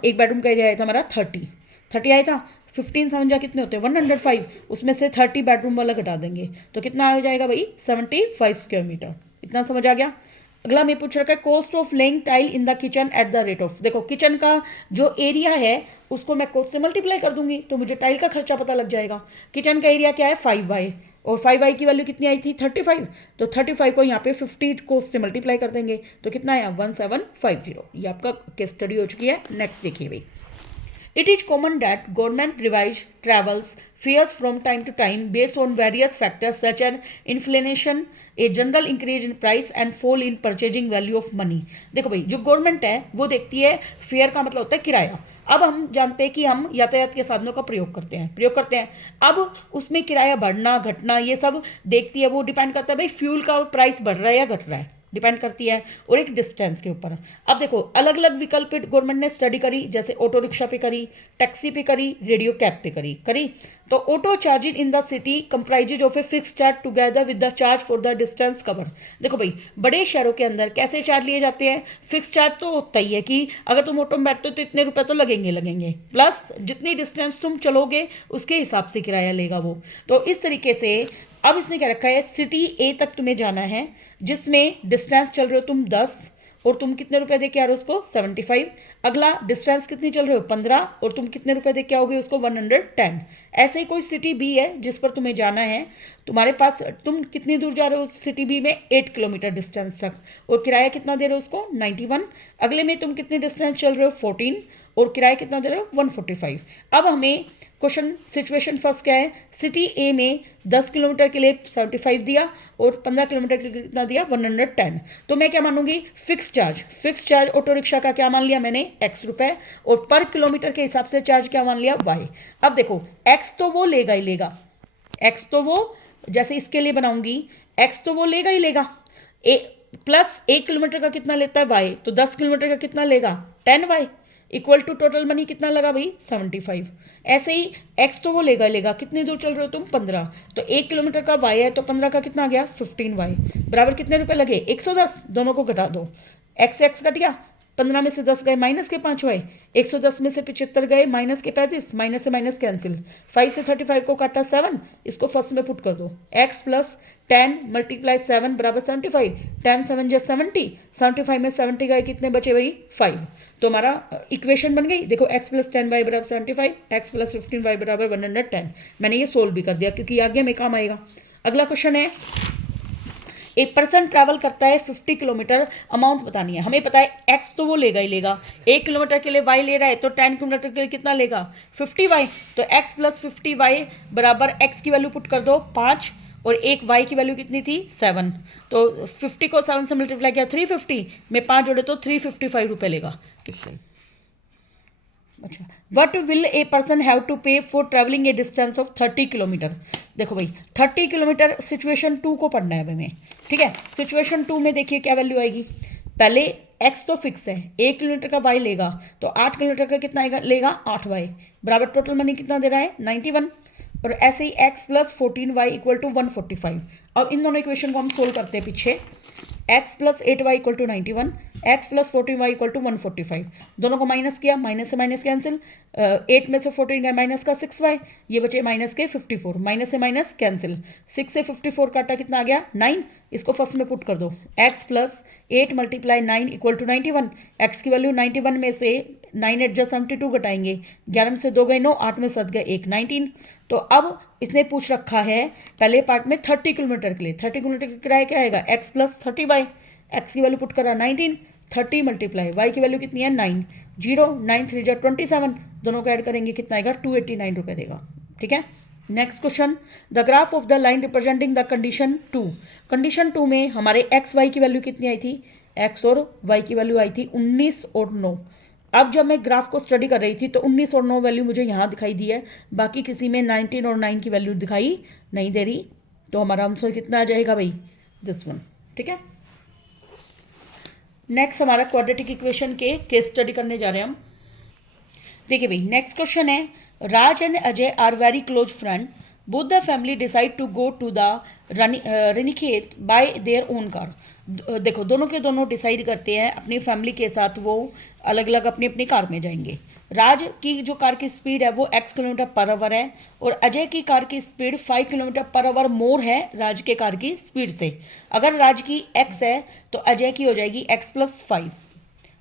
एक बेडरूम का एरिया आया था हमारा 30 आया था। 15 7 जा कितने होते हैं 105, उसमें से 30 बेडरूम वाला घटा देंगे तो कितना आ जाएगा भाई 75 स्क्वायर मीटर। इतना समझ आ गया। अगला मैं पूछ रखा है cost of laying tile in the kitchen at the rate of. देखो किचन का जो एरिया है उसको मैं कॉस्ट से मल्टीप्लाई कर दूंगी तो मुझे टाइल का खर्चा पता लग जाएगा। किचन का एरिया क्या है 5y और 5y की वैल्यू कितनी आई थी 35, तो 35 को यहाँ पे 50 कॉस्ट से मल्टीप्लाई कर देंगे तो कितना आया 1750। ये आपका केस स्टडी हो चुकी है। नेक्स्ट देखिए भाई, it is common that government revise travels fares from time to time based on various factors such as inflation, a general increase in price and fall in purchasing value of money। देखो भाई जो government है वो देखती है, fair का मतलब होता है किराया। अब हम जानते हैं कि हम यातायात के साधनों का प्रयोग करते हैं। अब उसमें किराया बढ़ना घटना ये सब देखती है, वो डिपेंड करता है भाई फ्यूल का प्राइस बढ़ रहा है या घट रहा है, डिपेंड करती है, और एक डिस्टेंस के ऊपर। अब देखो अलग अलग विकल्प पे गवर्नमेंट ने स्टडी करी, जैसे ऑटो रिक्शा पे करी, टैक्सी पे करी, रेडियो कैब पे करी। तो auto charges in the city comprises of a fix charge together with the charge for the distance cover. देखो भाई बड़े शहरों के अंदर कैसे चार्ज लिए जाते हैं, फिक्स चार्ज तो होता ही है कि अगर तुम ऑटो में बैठते हो तो इतने रुपए तो लगेंगे, प्लस जितनी डिस्टेंस तुम चलोगे उसके हिसाब से किराया लेगा वो। तो इस तरीके से अब इसने क्या रखा है, सिटी ए तक तुम्हें जाना है जिसमें डिस्टेंस चल रहे हो तुम 10 और तुम कितने रुपए दे के आ रहे हो उसको 75। अगला डिस्टेंस कितनी चल रहे हो 15 और तुम कितने रुपए दे के आओगे उसको 110। ऐसे ही कोई सिटी बी है जिस पर तुम्हें जाना है, तुम्हारे पास तुम कितनी दूर जा रहे हो सिटी बी में 8 किलोमीटर डिस्टेंस तक, और किराया कितना दे रहे हो उसको 91। अगले में तुम कितने डिस्टेंस चल रहे हो 14 और किराया कितना दे रहे हो 145। अब हमें क्वेश्चन सिचुएशन फर्स्ट क्या है, सिटी ए में 10 किलोमीटर के लिए 75 दिया और 15 किलोमीटर के लिए कितना दिया 110। तो मैं क्या मानूंगी फिक्स चार्ज ऑटो रिक्शा का क्या मान लिया मैंने x रुपए, और पर किलोमीटर के हिसाब से चार्ज क्या मान लिया y। अब देखो x तो वो लेगा ही लेगा, x तो वो जैसे इसके लिए बनाऊंगी x तो वो लेगा ही लेगा, प्लस 1 किलोमीटर का कितना लेता है y, तो 10 किलोमीटर का कितना लेगा 10y equal to total money कितना लगा भाई 75। ऐसे ही x तो वो लेगा कितनी दूर चल रहे हो तुम 15, तो 1 किलोमीटर का y है तो 15 का कितना आ गया 15y बराबर कितने रुपए लगे 110। दोनों को घटा दो, x कट गया, 15 में से 10 गए माइनस के 5y, 110 में से 75 गए माइनस के 35, माइनस से माइनस कैंसिल, 5 से 35 को काटा 7, इसको फर्स्ट में पुट कर दो x प्लस 10 मल्टीप्लाई 7 बराबर 75, 10 7 जा 70, 75 में 70 गए कितने बचे भाई 5। तो हमारा इक्वेशन बन गई, देखो x प्लस 10y बराबर 75, x प्लस 15y बराबर 110। मैंने ये सोल्व भी कर दिया क्योंकि आगे हमें काम आएगा। अगला क्वेश्चन है, एक पर्सन ट्रैवल करता है 50 किलोमीटर, अमाउंट बतानी है। हमें पता है x तो वो लेगा ही लेगा, 1 किलोमीटर के लिए y ले रहा है तो 10 किलोमीटर के लिए कितना लेगा 50y। तो x प्लस 50y बराबर x की वैल्यू पुट कर दो 5 और एक y की वैल्यू कितनी थी 7। तो 50 को 7 से मल्टीप्लाई किया 350 में 5 जोड़े तो 355 रुपये लेगा। अच्छा, what will a person have to pay for travelling a distance of 30 kilometre. देखो भाई 30 किलोमीटर सिचुएशन 2 को पढ़ना है हमें, ठीक है। सिचुएशन 2 में देखिए क्या वैल्यू आएगी, पहले x तो फिक्स है, 1 किलोमीटर का y लेगा तो 8 किलोमीटर का कितना लेगा 8y बराबर टोटल मनी कितना दे रहा है 91। और ऐसे ही x plus 14y equal to 145। अब इन दोनों इक्वेशन को हम सोल्व करते हैं पीछे, x plus 8y equal to 91, x plus 14y equal to 145। दोनों को माइनस किया, माइनस से माइनस कैंसिल, 8 में से 14 गया माइनस का 6y, ये बचे माइनस के 54, माइनस से माइनस कैंसिल, 6 से 54 काटा कितना आ गया 9। इसको फर्स्ट में पुट कर दो, x plus 8 multiply 9 equal to 91। x की वैल्यू 91 में से 9 8 जा 72 घटाएंगे, 11 में से 2 गए 9, 8 में 7 गए 1 19। तो अब इसने पूछ रखा है पहले पार्ट में 30 किलोमीटर के लिए, 30 किलोमीटर का किराया क्या आएगा x प्लस 30y, x की वैल्यू पुट करा 19, 30 मल्टीप्लाई y की वैल्यू कितनी है 9, 0 9 3 जा 27, दोनों को ऐड करेंगे कितना आएगा 289 रुपये देगा, ठीक है। Next question, the graph of the line representing the condition 2। Condition 2 में हमारे x y की वैल्यू कितनी आई थी, x और y की वैल्यू आई थी 19 और 9। अब जब मैं ग्राफ को स्टडी कर रही थी तो 19 और 9 वैल्यू मुझे यहाँ दिखाई दी है, बाकी किसी में 19 और 9 की वैल्यू दिखाई नहीं दे रही। तो हमारा आंसर कितना आ जाएगा भाई दिस वन, ठीक है। नेक्स्ट हमारा क्वाड्रेटिक इक्वेशन के केस स्टडी करने जा रहे हैं हम। देखिए भाई नेक्स्ट क्वेश्चन है, Raj and Ajay are very close friend, both the family decide to go to the Ranikhet by their own car. देखो दोनों के दोनों डिसाइड करते हैं अपनी फैमिली के साथ वो अलग अलग अपनी अपनी कार में जाएंगे। राज की जो कार की स्पीड है वो x किलोमीटर पर आवर है और अजय की कार की स्पीड 5 किलोमीटर पर आवर मोर है राज के कार की स्पीड से। अगर राज की x है तो अजय की हो जाएगी x प्लस 5।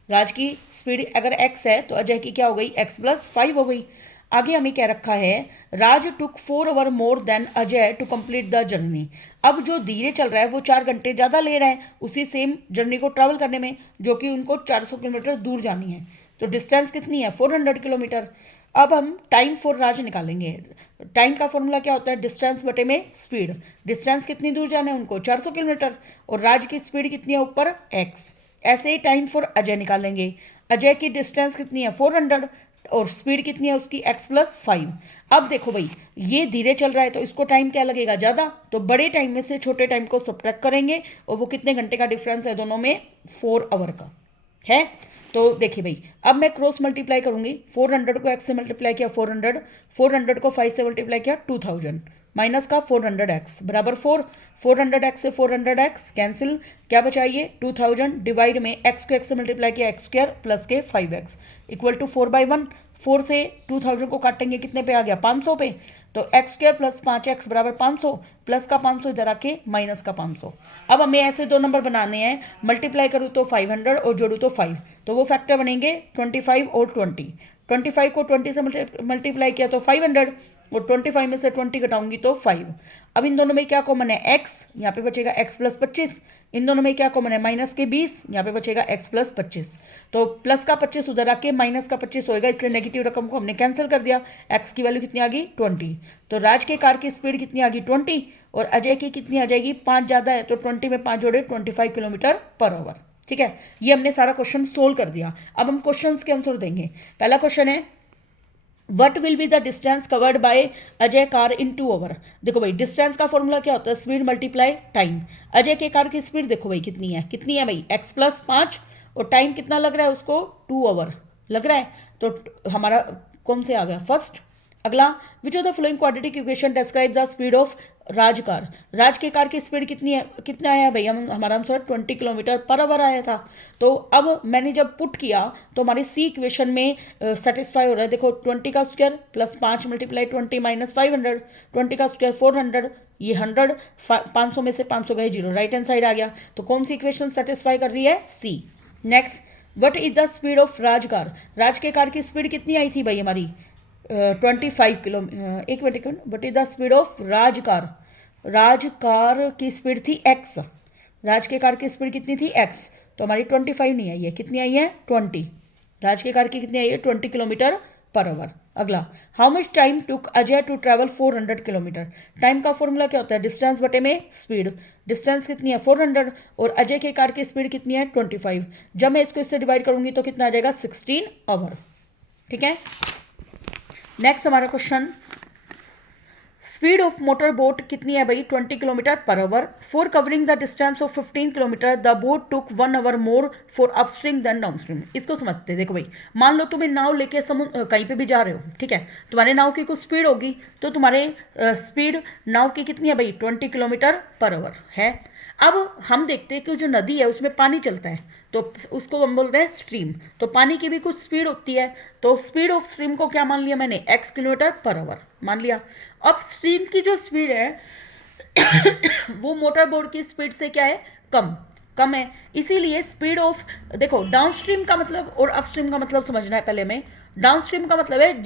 राज की स्पीड अगर x है तो अजय की क्या हो गई x प्लस 5 हो गई। आगे हमें क्या रखा है, Raj took 4 hour more than Ajay to complete the journey. अब जो धीरे चल रहा है वो 4 घंटे ज़्यादा ले रहा है उसी सेम जर्नी को ट्रैवल करने में, जो कि उनको 400 किलोमीटर दूर जानी है। तो डिस्टेंस कितनी है 400 किलोमीटर। अब हम टाइम फॉर राज निकालेंगे। टाइम का फॉर्मूला क्या होता है, डिस्टेंस बटे में स्पीड। डिस्टेंस कितनी दूर जाना है उनको 400 किलोमीटर और राज की स्पीड कितनी है ऊपर x। ऐसे ही टाइम फॉर अजय निकालेंगे। अजय की डिस्टेंस कितनी है 400 और स्पीड कितनी है उसकी x प्लस 5। अब देखो भाई ये धीरे चल रहा है तो इसको टाइम क्या लगेगा ज़्यादा, तो बड़े टाइम में से छोटे टाइम को सब्ट्रैक्ट करेंगे और वो कितने घंटे का डिफरेंस है दोनों में 4 आवर का है। तो देखिए भाई अब मैं क्रॉस मल्टीप्लाई करूंगी, 400 को x से मल्टीप्लाई किया 400, 400 को 5 से मल्टीप्लाई किया 2000 माइनस का 400x बराबर 4, 400x से 400x कैंसिल, क्या बचाइए 2000 डिवाइड में x को x से मल्टीप्लाई किया x स्क्वायर प्लस के 5x इक्वल टू 4/1। 4 से 2000 को काटेंगे कितने पे आ गया 500 पे, तो x स्क्वायर प्लस 5x बराबर 500 प्लस का 500 इधर आके माइनस का 500। अब हमें ऐसे दो नंबर बनाने हैं, मल्टीप्लाई करूँ तो 500 और जोड़ूँ तो 5, तो वो फैक्टर बनेंगे 25 और 20। 25 को 20 से मल्टीप्लाई किया तो 500 और 25 में से 20 घटाऊंगी तो 5। अब इन दोनों में क्या कॉमन है x, यहाँ पे बचेगा x प्लस 25। इन दोनों में क्या कॉमन है माइनस के 20, यहाँ पे बचेगा x प्लस 25। तो प्लस का 25 उधर आके माइनस का 25 होएगा, इसलिए नेगेटिव रकम को हमने कैंसिल कर दिया। x की वैल्यू कितनी आ गई 20। तो राज के कार की स्पीड कितनी आ गई 20 और अजय की कितनी आ जाएगी 5 ज़्यादा है तो 20 में 5 जोड़े 25 किलोमीटर पर आवर। ठीक है, ये हमने सारा क्वेश्चन सोल्व कर दिया। अब हम क्वेश्चंस के आंसर देंगे। पहला क्वेश्चन है what will be the distance covered by Ajay car in 2 hour. देखो भाई डिस्टेंस का फॉर्मूला क्या होता है, स्पीड मल्टीप्लाई टाइम। अजय के कार की स्पीड देखो भाई कितनी है भाई x प्लस 5 और टाइम कितना लग रहा है उसको 2 आवर लग रहा है। तो हमारा कौन से आ गया फर्स्ट, अगला, which of the following quadratic equation describe the speed of Raj car. Raj के कार की स्पीड कितनी है, कितना आया भाई, हमारा आंसर 20 किलोमीटर पर आवर आया था। तो अब मैंने जब पुट किया तो हमारी सी इक्वेशन में सेटिस्फाई हो रहा है। देखो 20 का स्क्वायर प्लस 5 मल्टीप्लाई 20 माइनस 500, 20 का स्क्वायर 400, ये 100, 500 में से 500 गए जीरो, राइट हैंड साइड आ गया। तो कौन सी इक्वेशन सेटिस्फाई कर रही है, C. Next, what is the speed of Raj car. Raj के कार की स्पीड कितनी आई थी भाई हमारी, 25 किलो, एक minute, what is the speed of Raj car. Raj car की स्पीड थी x, राज के कार की स्पीड कितनी थी x, तो हमारी 25 नहीं आई है, कितनी आई है 20। राज के कार की कितनी आई है 20 किलोमीटर पर आवर। अगला, how much time took Ajay to travel 400 kilometre. Time का फॉर्मूला क्या होता है, डिस्टेंस बटे में स्पीड। डिस्टेंस कितनी है 400 और अजय के कार की स्पीड कितनी है 25। जब मैं इसको इससे डिवाइड करूंगी तो कितना आ जाएगा 16 आवर। ठीक है, नेक्स्ट हमारा question, speed of motor boat कितनी है भाई 20 kilometre per hour. For covering the distance of 15 kilometre the boat took 1 hour more for upstream than downstream. इसको समझते हैं। देखो भाई, मान लो तुम्हें नाव लेके समुद्र कहीं पे भी जा रहे हो, ठीक है, तुम्हारे नाव की कुछ स्पीड होगी, तो तुम्हारे स्पीड नाव की कितनी है भाई 20 किलोमीटर पर आवर है। अब हम देखते हैं कि जो नदी है उसमें पानी चलता है, तो उसको हम बोल रहे हैं स्ट्रीम। तो पानी की भी कुछ स्पीड होती है, तो स्पीड ऑफ स्ट्रीम को क्या मान लिया मैंने, x किलोमीटर पर आवर मान लिया। अब स्ट्रीम की जो स्पीड है वो मोटर बोट की स्पीड से क्या है, कम है। इसीलिए स्पीड ऑफ, देखो डाउनस्ट्रीम का मतलब और अपस्ट्रीम का मतलब समझना है पहले में। डाउनस्ट्रीम का मतलब है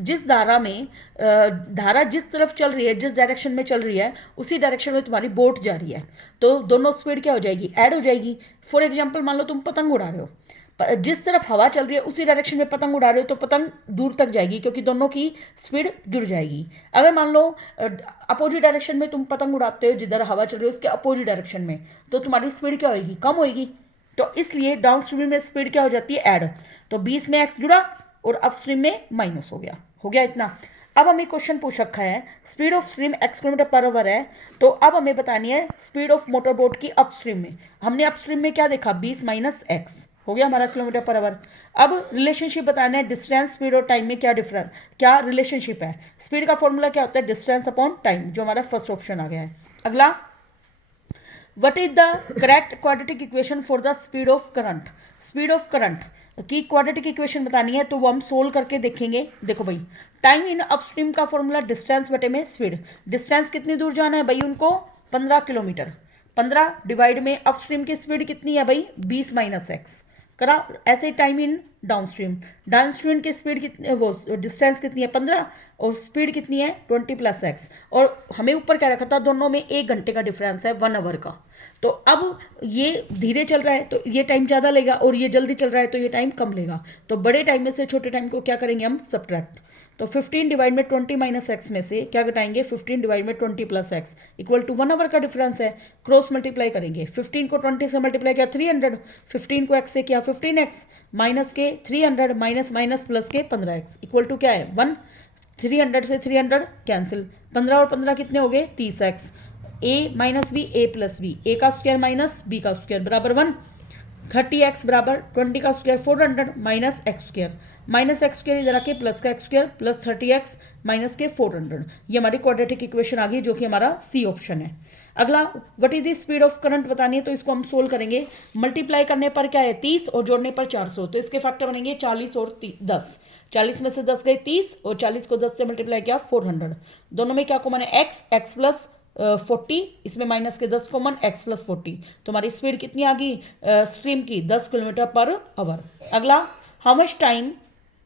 जिस धारा में धारा जिस तरफ चल रही है, जिस डायरेक्शन में चल रही है, उसी डायरेक्शन में तुम्हारी बोट जा रही है, तो दोनों स्पीड क्या हो जाएगी, ऐड हो जाएगी। फॉर एग्जाम्पल मान लो तुम पतंग उड़ा रहे हो, जिस तरफ हवा चल रही है उसी डायरेक्शन में पतंग उड़ा रहे हो, तो पतंग दूर तक जाएगी क्योंकि दोनों की स्पीड जुड़ जाएगी। अगर मान लो अपोजिट डायरेक्शन में तुम पतंग उड़ाते हो, जिधर हवा चल रही है उसके अपोजिट डायरेक्शन में, तो तुम्हारी स्पीड क्या होगी, कम होगी। तो इसलिए डाउन स्ट्रीम में स्पीड क्या हो जाती है, ऐड। तो 20 में एक्स जुड़ा और अपस्ट्रीम में माइनस हो गया इतना। अब हमें क्वेश्चन पूछ रखा है speed of stream x kilometre per our है, तो अब हमें बतानी है स्पीड ऑफ मोटर बोट की अपस्ट्रीम में। हमने अपस्ट्रीम में क्या देखा, 20 माइनस एक्स हो गया हमारा किलोमीटर पर आवर। अब रिलेशनशिप बताना है डिस्टेंस, स्पीड और टाइम में क्या रिलेशनशिप है। स्पीड का फॉर्मूला क्या होता है, डिस्टेंस अपॉन टाइम, जो हमारा फर्स्ट ऑप्शन आ गया है। अगला, what is the correct quadratic equation for the speed of current. Speed of current की क्वाड्रेटिक इक्वेशन बतानी है, तो वो हम सोल्व करके देखेंगे। देखो भाई, टाइम इन अपस्ट्रीम का फॉर्मूला डिस्टेंस बटे में स्पीड। डिस्टेंस कितनी दूर जाना है भाई उनको, 15 किलोमीटर। 15 डिवाइड में अपस्ट्रीम की स्पीड कितनी है भाई 20 माइनस एक्स करा। ऐसे टाइम इन डाउनस्ट्रीम की स्पीड कितनी, वो डिस्टेंस कितनी है 15 और स्पीड कितनी है 20 प्लस एक्स। और हमें ऊपर क्या रखा था, दोनों में 1 घंटे का डिफरेंस है, 1 आवर का। तो अब ये धीरे चल रहा है तो ये टाइम ज़्यादा लेगा, और ये जल्दी चल रहा है तो ये टाइम कम लेगा। तो बड़े टाइम में से छोटे टाइम को क्या करेंगे हम, सब्ट्रैक्ट। तो 15 डिवाइड में 20 माइनस एक्स में से क्या घटाएंगे, 15 डिवाइड में 20 plus x equal to 1 hour का डिफरेंस है। क्रॉस मल्टीप्लाई करेंगे, 15 को 20 से मल्टीप्लाई किया 300, 15 को x से किया 15x, माइनस के 300 माइनस माइनस प्लस के 15x इक्वल टू क्या है 1। 300 से 300 कैंसिल, 15 और 15 कितने हो गए 30x। a minus B A plus B, A का स्क्वायर माइनस बी का स्क्वायर बराबर 1। 30x बराबर 20 का स्क्वायर 400 माइनस X square, minus X square इधर आके प्लस का x square plus 30x minus के 400। ये हमारी क्वाड्रेटिक इक्वेशन आ गई, जो कि हमारा सी ऑप्शन है। अगला, what is the speed of current बतानी है, तो इसको हम सोल्व करेंगे। मल्टीप्लाई करने पर क्या है 30 और जोड़ने पर 400, तो इसके फैक्टर बनेंगे 40 और 10। 40 में से 10 गए 30 और 40 को 10 से मल्टीप्लाई किया 400। दोनों में क्या कॉमन है x प्लस 40, इसमें माइनस के 10 कॉमन, x प्लस 40। तो हमारी स्पीड कितनी आ गई स्ट्रीम की 10 किलोमीटर पर आवर। अगला, how much time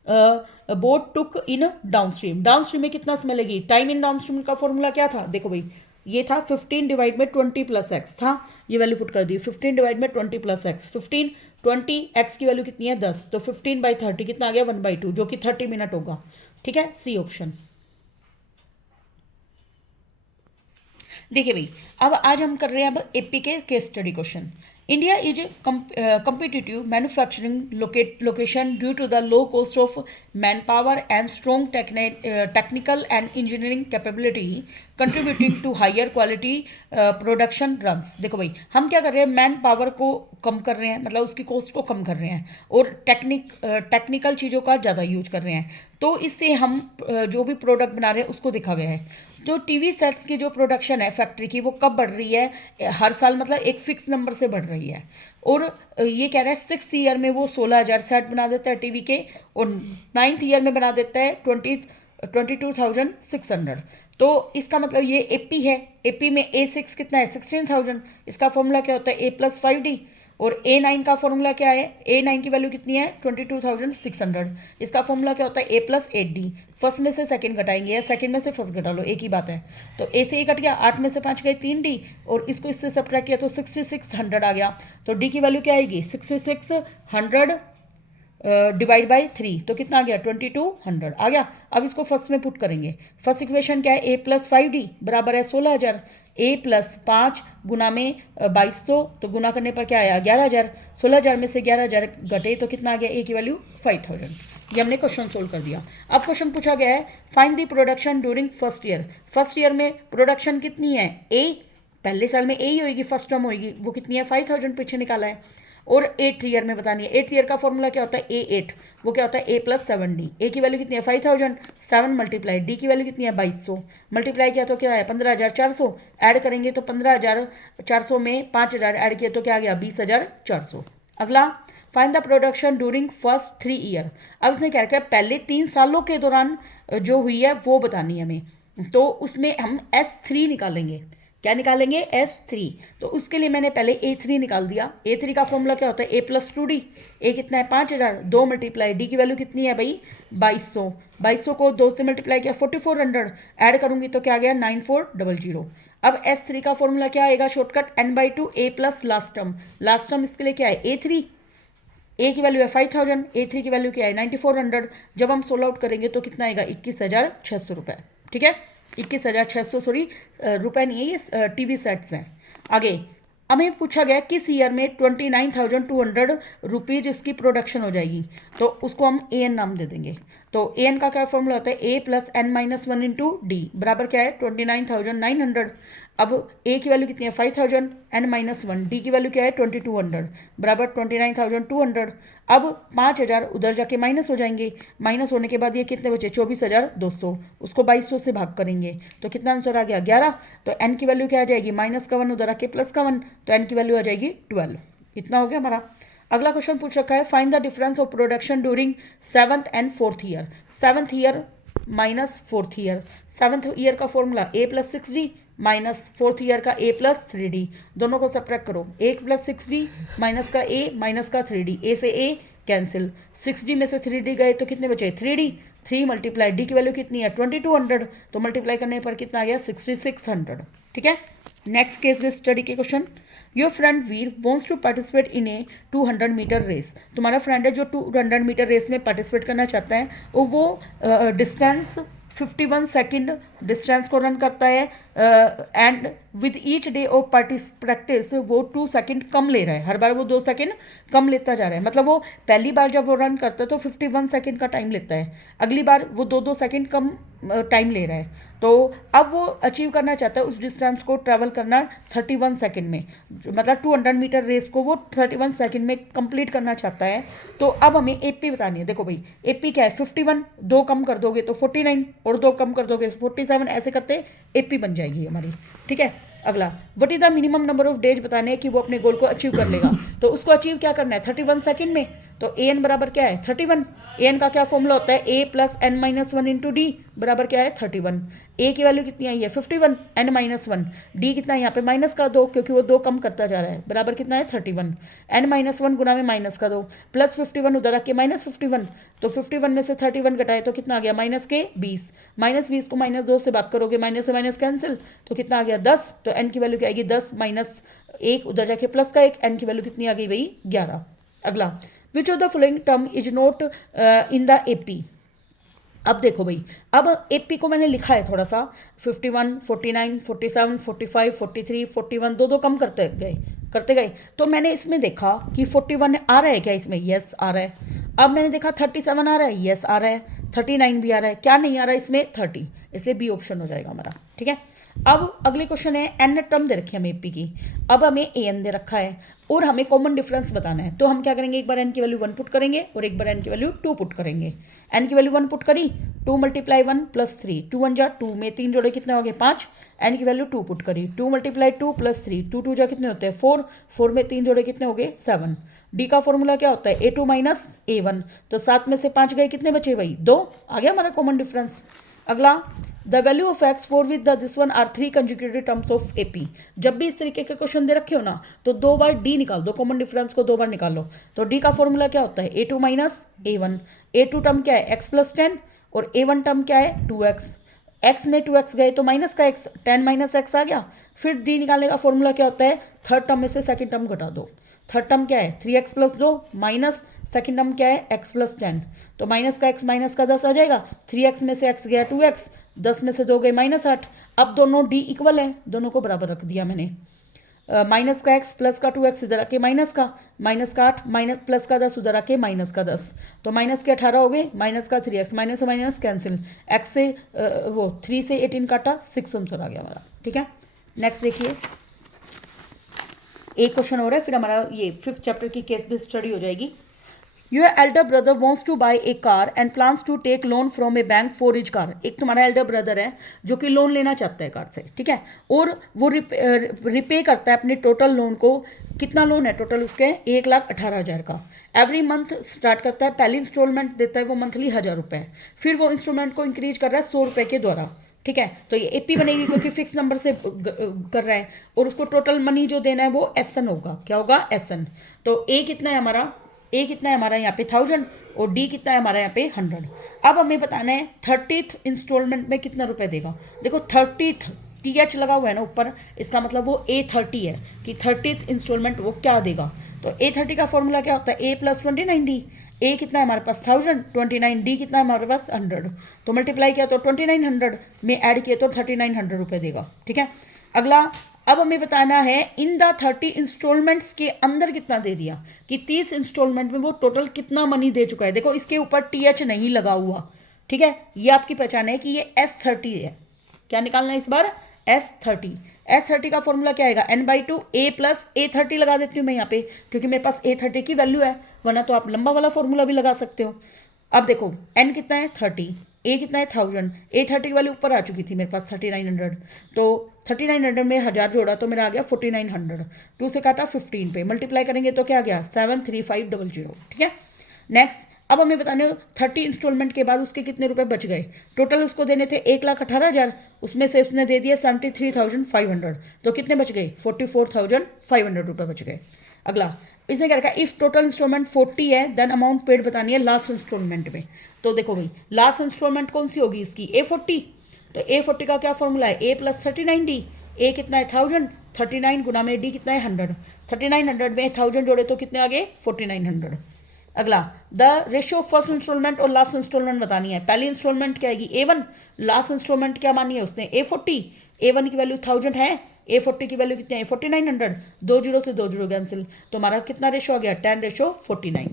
boat took in downstream. Downstream में कितना समय लगी, टाइम इन डाउनस्ट्रीम का फॉर्मूला क्या था, देखो भाई ये था 15 डिवाइड में 20 प्लस एक्स था, ये वैल्यू पुट कर दी। 15 डिवाइड में 20 प्लस एक्स, 15 20 एक्स की वैल्यू कितनी है 10, तो 15/30 कितना आ गया 1/2, जो कि 30 मिनट होगा। ठीक है, सी ऑप्शन। देखिए भाई, अब आज हम कर रहे हैं अब एपी के case study question. India is competitive manufacturing location due to the low cost of manpower and strong technical and engineering capability contributing to higher quality production runs। देखो भाई, हम क्या कर रहे हैं, मैन पावर को कम कर रहे हैं, मतलब उसकी कॉस्ट को कम कर रहे हैं, और टेक्निकल चीज़ों का ज़्यादा यूज कर रहे हैं, तो इससे हम जो भी प्रोडक्ट बना रहे हैं उसको देखा गया है। जो टीवी सेट्स की जो प्रोडक्शन है फैक्ट्री की वो कब बढ़ रही है, हर साल मतलब एक फिक्स नंबर से बढ़ रही है। और ये कह रहा है 6 ईयर में वो 16,000 सेट बना देता है टीवी के, और 9th ईयर में बना देता है 22,600। तो इसका मतलब ये एपी है, एपी में A6 कितना है 16,000। इसका फॉर्मूला क्या होता है A+5D। और A9 का फॉर्मूला क्या है, A9 की वैल्यू कितनी है 22,600। इसका फॉर्मूला क्या होता है A+8D। फर्स्ट में से सेकंड घटाएंगे या सेकंड में से फर्स्ट घटा लो, एक ही बात है। तो A से A कट गया, 8 में से 5 गए 3D, और इसको इससे सब्ट्रैक्ट किया तो 6600 आ गया। तो D की वैल्यू क्या आएगी 6600 डिवाइड बाई 3, तो कितना आ गया 2200 आ गया। अब इसको फर्स्ट में पुट करेंगे। फर्स्ट इक्वेशन क्या है A+5D बराबर है 16,000। A+5 गुना में 2200, तो गुना करने पर क्या आया 11,000। 16,000 में से 11,000 घटे तो कितना आ गया, A की वैल्यू 5,000। ये हमने क्वेश्चन सोल्व कर दिया। अब क्वेश्चन पूछा गया है find the production during first year. First year में प्रोडक्शन कितनी है A, पहले साल में A ही होगी, फर्स्ट टर्म होगी, वो कितनी है 5,000 पीछे निकाला है। और 8th ईयर में बतानी है। 8th ईयर का फॉर्मूला क्या होता है A8, वो क्या होता है A+7D। A की वैल्यू कितनी है 5,000, 7 मल्टीप्लाई D की वैल्यू कितनी है 2200, मल्टीप्लाई किया तो क्या है 15,400, ऐड करेंगे तो 15,400 में 5,000 ऐड किया तो क्या आ गया 20,400। अगला find the production during first 3 year. अब इसने क्या रखा है पहले 3 सालों के दौरान जो हुई है वो बतानी है हमें। तो उसमें हम S3 निकालेंगे। क्या निकालेंगे S3। तो उसके लिए मैंने पहले A3 निकाल दिया। A3 का फॉर्मूला क्या होता है A+2D। A कितना है 5,000, 2 मल्टीप्लाई D की वैल्यू कितनी है भाई 2200। 2200 को 2 से मल्टीप्लाई किया 4400, ऐड करूंगी तो क्या आ गया 9400। अब S3 का फॉर्मूला क्या आएगा shortcut n/2 A plus last term. Last term इसके लिए क्या है A3। A की वैल्यू है 5,000, A3 की वैल्यू क्या है 9400। जब हम सोल्व आउट करेंगे तो कितना आएगा 21,600 रुपये। ठीक है 21,600 सॉरी रुपये नहीं है, ये टीवी सेट्स हैं। आगे हमें पूछा गया किस ईयर में 29,200 रुपीज़ इसकी प्रोडक्शन हो जाएगी। तो उसको हम AN नाम दे देंगे। तो AN का क्या फॉर्मूला होता है A+n-1 इंटू डी बराबर क्या है 29,900। अब A की वैल्यू कितनी है 5,000, n-1 D की वैल्यू क्या है 2200 बराबर 29,200। अब 5,000 उधर जाके माइनस हो जाएंगे, माइनस होने के बाद ये कितने बचे 24,200, उसको 2200 से भाग करेंगे तो कितना आंसर आ गया 11। तो n की वैल्यू क्या आ जाएगी -1 उधर आके +1, तो n की वैल्यू आ जाएगी 12। इतना हो गया हमारा। अगला क्वेश्चन पूछ रखा है find the difference of production during 7th and 4th year. 7th year minus 4th year. 7th year का formula A+6D minus 4th year का A+3D। दोनों को सब्ट्रैक्ट करो, A+6D माइनस का A माइनस का 3D, A से A कैंसिल, 6D में से 3D गए तो कितने बचे 3D। 3 मल्टीप्लाई D की वैल्यू कितनी है 2200, तो मल्टीप्लाई करने पर कितना आ गया 6600। ठीक है नेक्स्ट केस स्टडी के क्वेश्चन। Your friend Veer wants to participate in a 200 metre race. तुम्हारा फ्रेंड है जो 200 मीटर रेस में पार्टिसिपेट करना चाहता है और वो डिस्टेंस 51 सेकेंड डिस्टेंस को रन करता है and with each day of practice वो 2 सेकेंड कम ले रहा है, हर बार वो 2 सेकेंड कम लेता जा रहा है। मतलब वो पहली बार जब वो रन करता है तो 51 सेकेंड का टाइम लेता है, अगली बार वो 2-2 सेकेंड कम टाइम ले रहा है। तो अब वो अचीव करना चाहता है उस डिस्टेंस को ट्रैवल करना 31 सेकेंड में, मतलब 200 मीटर रेस को वो 31 सेकेंड में कंप्लीट करना चाहता है। तो अब हमें AP बतानी है। देखो भाई AP क्या है 51, 2 कम कर दोगे तो 49 और 2 कम कर दोगे 47, ऐसे करते AP बन जाएगी हमारी। ठीक है अगला what is the minimum number of days बताने हैं कि वो अपने गोल को अचीव कर लेगा। तो उसको अचीव क्या करना है 31 सेकेंड में। तो AN बराबर क्या है 31। AN का क्या फॉर्मूला होता है A+n-1 इंटू डी बराबर क्या है 31। A की वैल्यू कितनी आई है 51, n-1 D कितना है यहाँ पे माइनस का 2 क्योंकि वो 2 कम करता जा रहा है, बराबर कितना है 31। n-1 गुना में माइनस का 2 प्लस 51 उधर आके -51, तो 51 में से 31 घटाए तो कितना आ गया -20। -20 को -2 से भाग करोगे, माइनस से माइनस कैंसिल, तो कितना आ गया 10। तो n की वैल्यू क्या आएगी 10 -1 उधर जाके प्लस का 1, n की वैल्यू कितनी आ गई भाई 11। अगला which of the following term is not in the AP। अब देखो भाई अब AP को मैंने लिखा है थोड़ा सा 51, 49, 47, 45, 43, 41 दो कम करते गए। तो मैंने इसमें देखा कि 41 आ रहा है क्या इसमें, यस आ रहा है। अब मैंने देखा 37 आ रहा है, यस आ रहा है। 39 भी आ रहा है, क्या नहीं आ रहा है इसमें 30, इसलिए बी ऑप्शन हो जाएगा हमारा। ठीक है, अब अगले क्वेश्चन है एन टर्म दे रखी है हमें एपी की, अब हमें ए एन दे रखा है और हमें कॉमन डिफरेंस बताना है। तो हम क्या करेंगे, एक बार एन की वैल्यू 1 पुट करेंगे और एक बार एन की वैल्यू 2 पुट करेंगे। एन की वैल्यू 1 पुट करी, 2 × 1 + 3, 2 1 जा 2 में 3 जोड़े कितने हो गए 5। एन की वैल्यू 2 पुट करी, 2 × 2 + 3, 2 2 जा कितने होते हैं 4, 4 में 3 जोड़े कितने हो गए 7। डी का फॉर्मूला क्या होता है a2 - a1, तो 7 में से 5 गए, कितने बचे भाई 2, आ गया हमारा कॉमन डिफरेंस। अगला, the value of x for with this one are 3 conjugated terms of AP. जब भी इस तरीके के क्वेश्चन दे रखे हो ना तो 2 बार डी निकाल दो, कॉमन डिफरेंस को 2 बार निकाल लो। तो डी का फॉर्मूला क्या होता है a2 - a1, a2 टर्म क्या है x + 10 और a1 टर्म क्या है 2x। x में 2x गए तो माइनस का x, 10 - x आ गया। फिर डी निकालने का फॉर्मूला क्या होता है, थर्ड टर्म में से सेकंड टर्म घटा दो। थर्ड टर्म क्या है 3x + 2 माइनस सेकंड टर्म क्या है x + 10, तो माइनस का x माइनस का 10 आ जाएगा। 3x में से x गया 2x, 10 में से 2 गए -8। अब दोनों d इक्वल है, दोनों को बराबर रख दिया मैंने। माइनस का x प्लस का 2x इधर आके माइनस का 8 माइनस प्लस का 10 उधर आके माइनस का 10, तो माइनस के 18 हो गए, माइनस का 3x, माइनस से माइनस कैंसिल, x से वो 3 से 18 काटा, 6 आंसर आ गया हमारा। ठीक है, नेक्स्ट देखिए, एक क्वेश्चन हो रहा है फिर हमारा ये 5th चैप्टर की केस बेस्ड स्टडी हो जाएगी। Your elder brother wants to buy a car and plans to take loan from a bank for his car. एक तुम्हारा एल्डर ब्रदर है जो कि लोन लेना चाहता है कार से, ठीक है, और वो रिपे करता है अपने टोटल लोन को। कितना लोन है टोटल उसके 1,18,000 का। एवरी मंथ स्टार्ट करता है, पहली इंस्टॉलमेंट देता है वो मंथली 1,000 रुपये, फिर वो इंस्टॉलमेंट को इंक्रीज कर रहा है 100 रुपये के द्वारा। ठीक है, तो ये एपी बनेगी क्योंकि फिक्स नंबर से कर रहा है, और उसको टोटल मनी जो देना है वो एसएन होगा। क्या होगा एसएन। तो ए कितना है हमारा, ए कितना है हमारा यहाँ पे 1000 और डी कितना है हमारा यहाँ पे 100। अब हमें बताना है 30th इंस्टॉलमेंट में कितना रुपए देगा। देखो 30th TH लगा हुआ है ना ऊपर, इसका मतलब वो A30 है कि 30th इंस्टॉलमेंट वो क्या देगा। तो A30 का फॉर्मूला क्या होता है A + 29D। ए कितना है हमारे पास 1000, 29 डी कितना है हमारे पास 100, तो मल्टीप्लाई किया तो 2900 में ऐड किया तो 3900 रुपये देगा। ठीक है, अगला, अब हमें बताना है इन द 30 इंस्टॉलमेंट्स के अंदर कितना दे दिया, कि 30 इंस्टॉलमेंट में वो टोटल कितना मनी दे चुका है। देखो इसके ऊपर TH नहीं लगा हुआ, ठीक है, ये आपकी पहचान है कि ये S30 है। क्या निकालना है इस बार S30। S30 का फॉर्मूला क्या आएगा n/2 A + A30 लगा देती हूँ मैं यहाँ पे क्योंकि मेरे पास A30 की वैल्यू है, वरना तो आप लंबा वाला फॉर्मूला भी लगा सकते हो। अब देखो n कितना है 30, A कितना है 1000, A30 की वैल्यू ऊपर आ चुकी थी मेरे पास 3900, तो 3900 में 1000 जोड़ा तो मेरा आ गया 4900, 2 से काटा 15 पे मल्टीप्लाई करेंगे तो क्या आ गया 73500। ठीक है, नेक्स्ट, अब हमें बताने 30 इंस्टॉलमेंट के बाद उसके कितने रुपए बच गए। टोटल उसको देने थे 1,18,000, उसमें से उसने दे दिया 73,500, तो कितने बच गए 44,500 रुपये बच गए। अगला, इसने क्या रखा, इफ टोटल इंस्टॉलमेंट 40 है देन अमाउंट पेड बतानी है लास्ट इंस्टॉलमेंट में। तो देखो भाई लास्ट इंस्टॉलमेंट कौन सी होगी इसकी A40, तो A40 का क्या फॉर्मूला है A + 39D। ए कितना है 1000, 39 गुना में डी कितना है 100, 3900 में 1000 जोड़े तो कितने आ गए 4900। अगला, the ratio of first instalment और लास्ट इंस्टॉलमेंट बतानी है। पहली इंस्टॉलमेंट क्या आएगी A1, लास्ट इंस्टॉलमेंट क्या मानी है उसने A40, A1 की वैल्यू 1000 है, A40 की वैल्यू कितनी है 4900, 2 0 से 2 0 कैंसिल, तो हमारा कितना रेशो आ गया 10:49।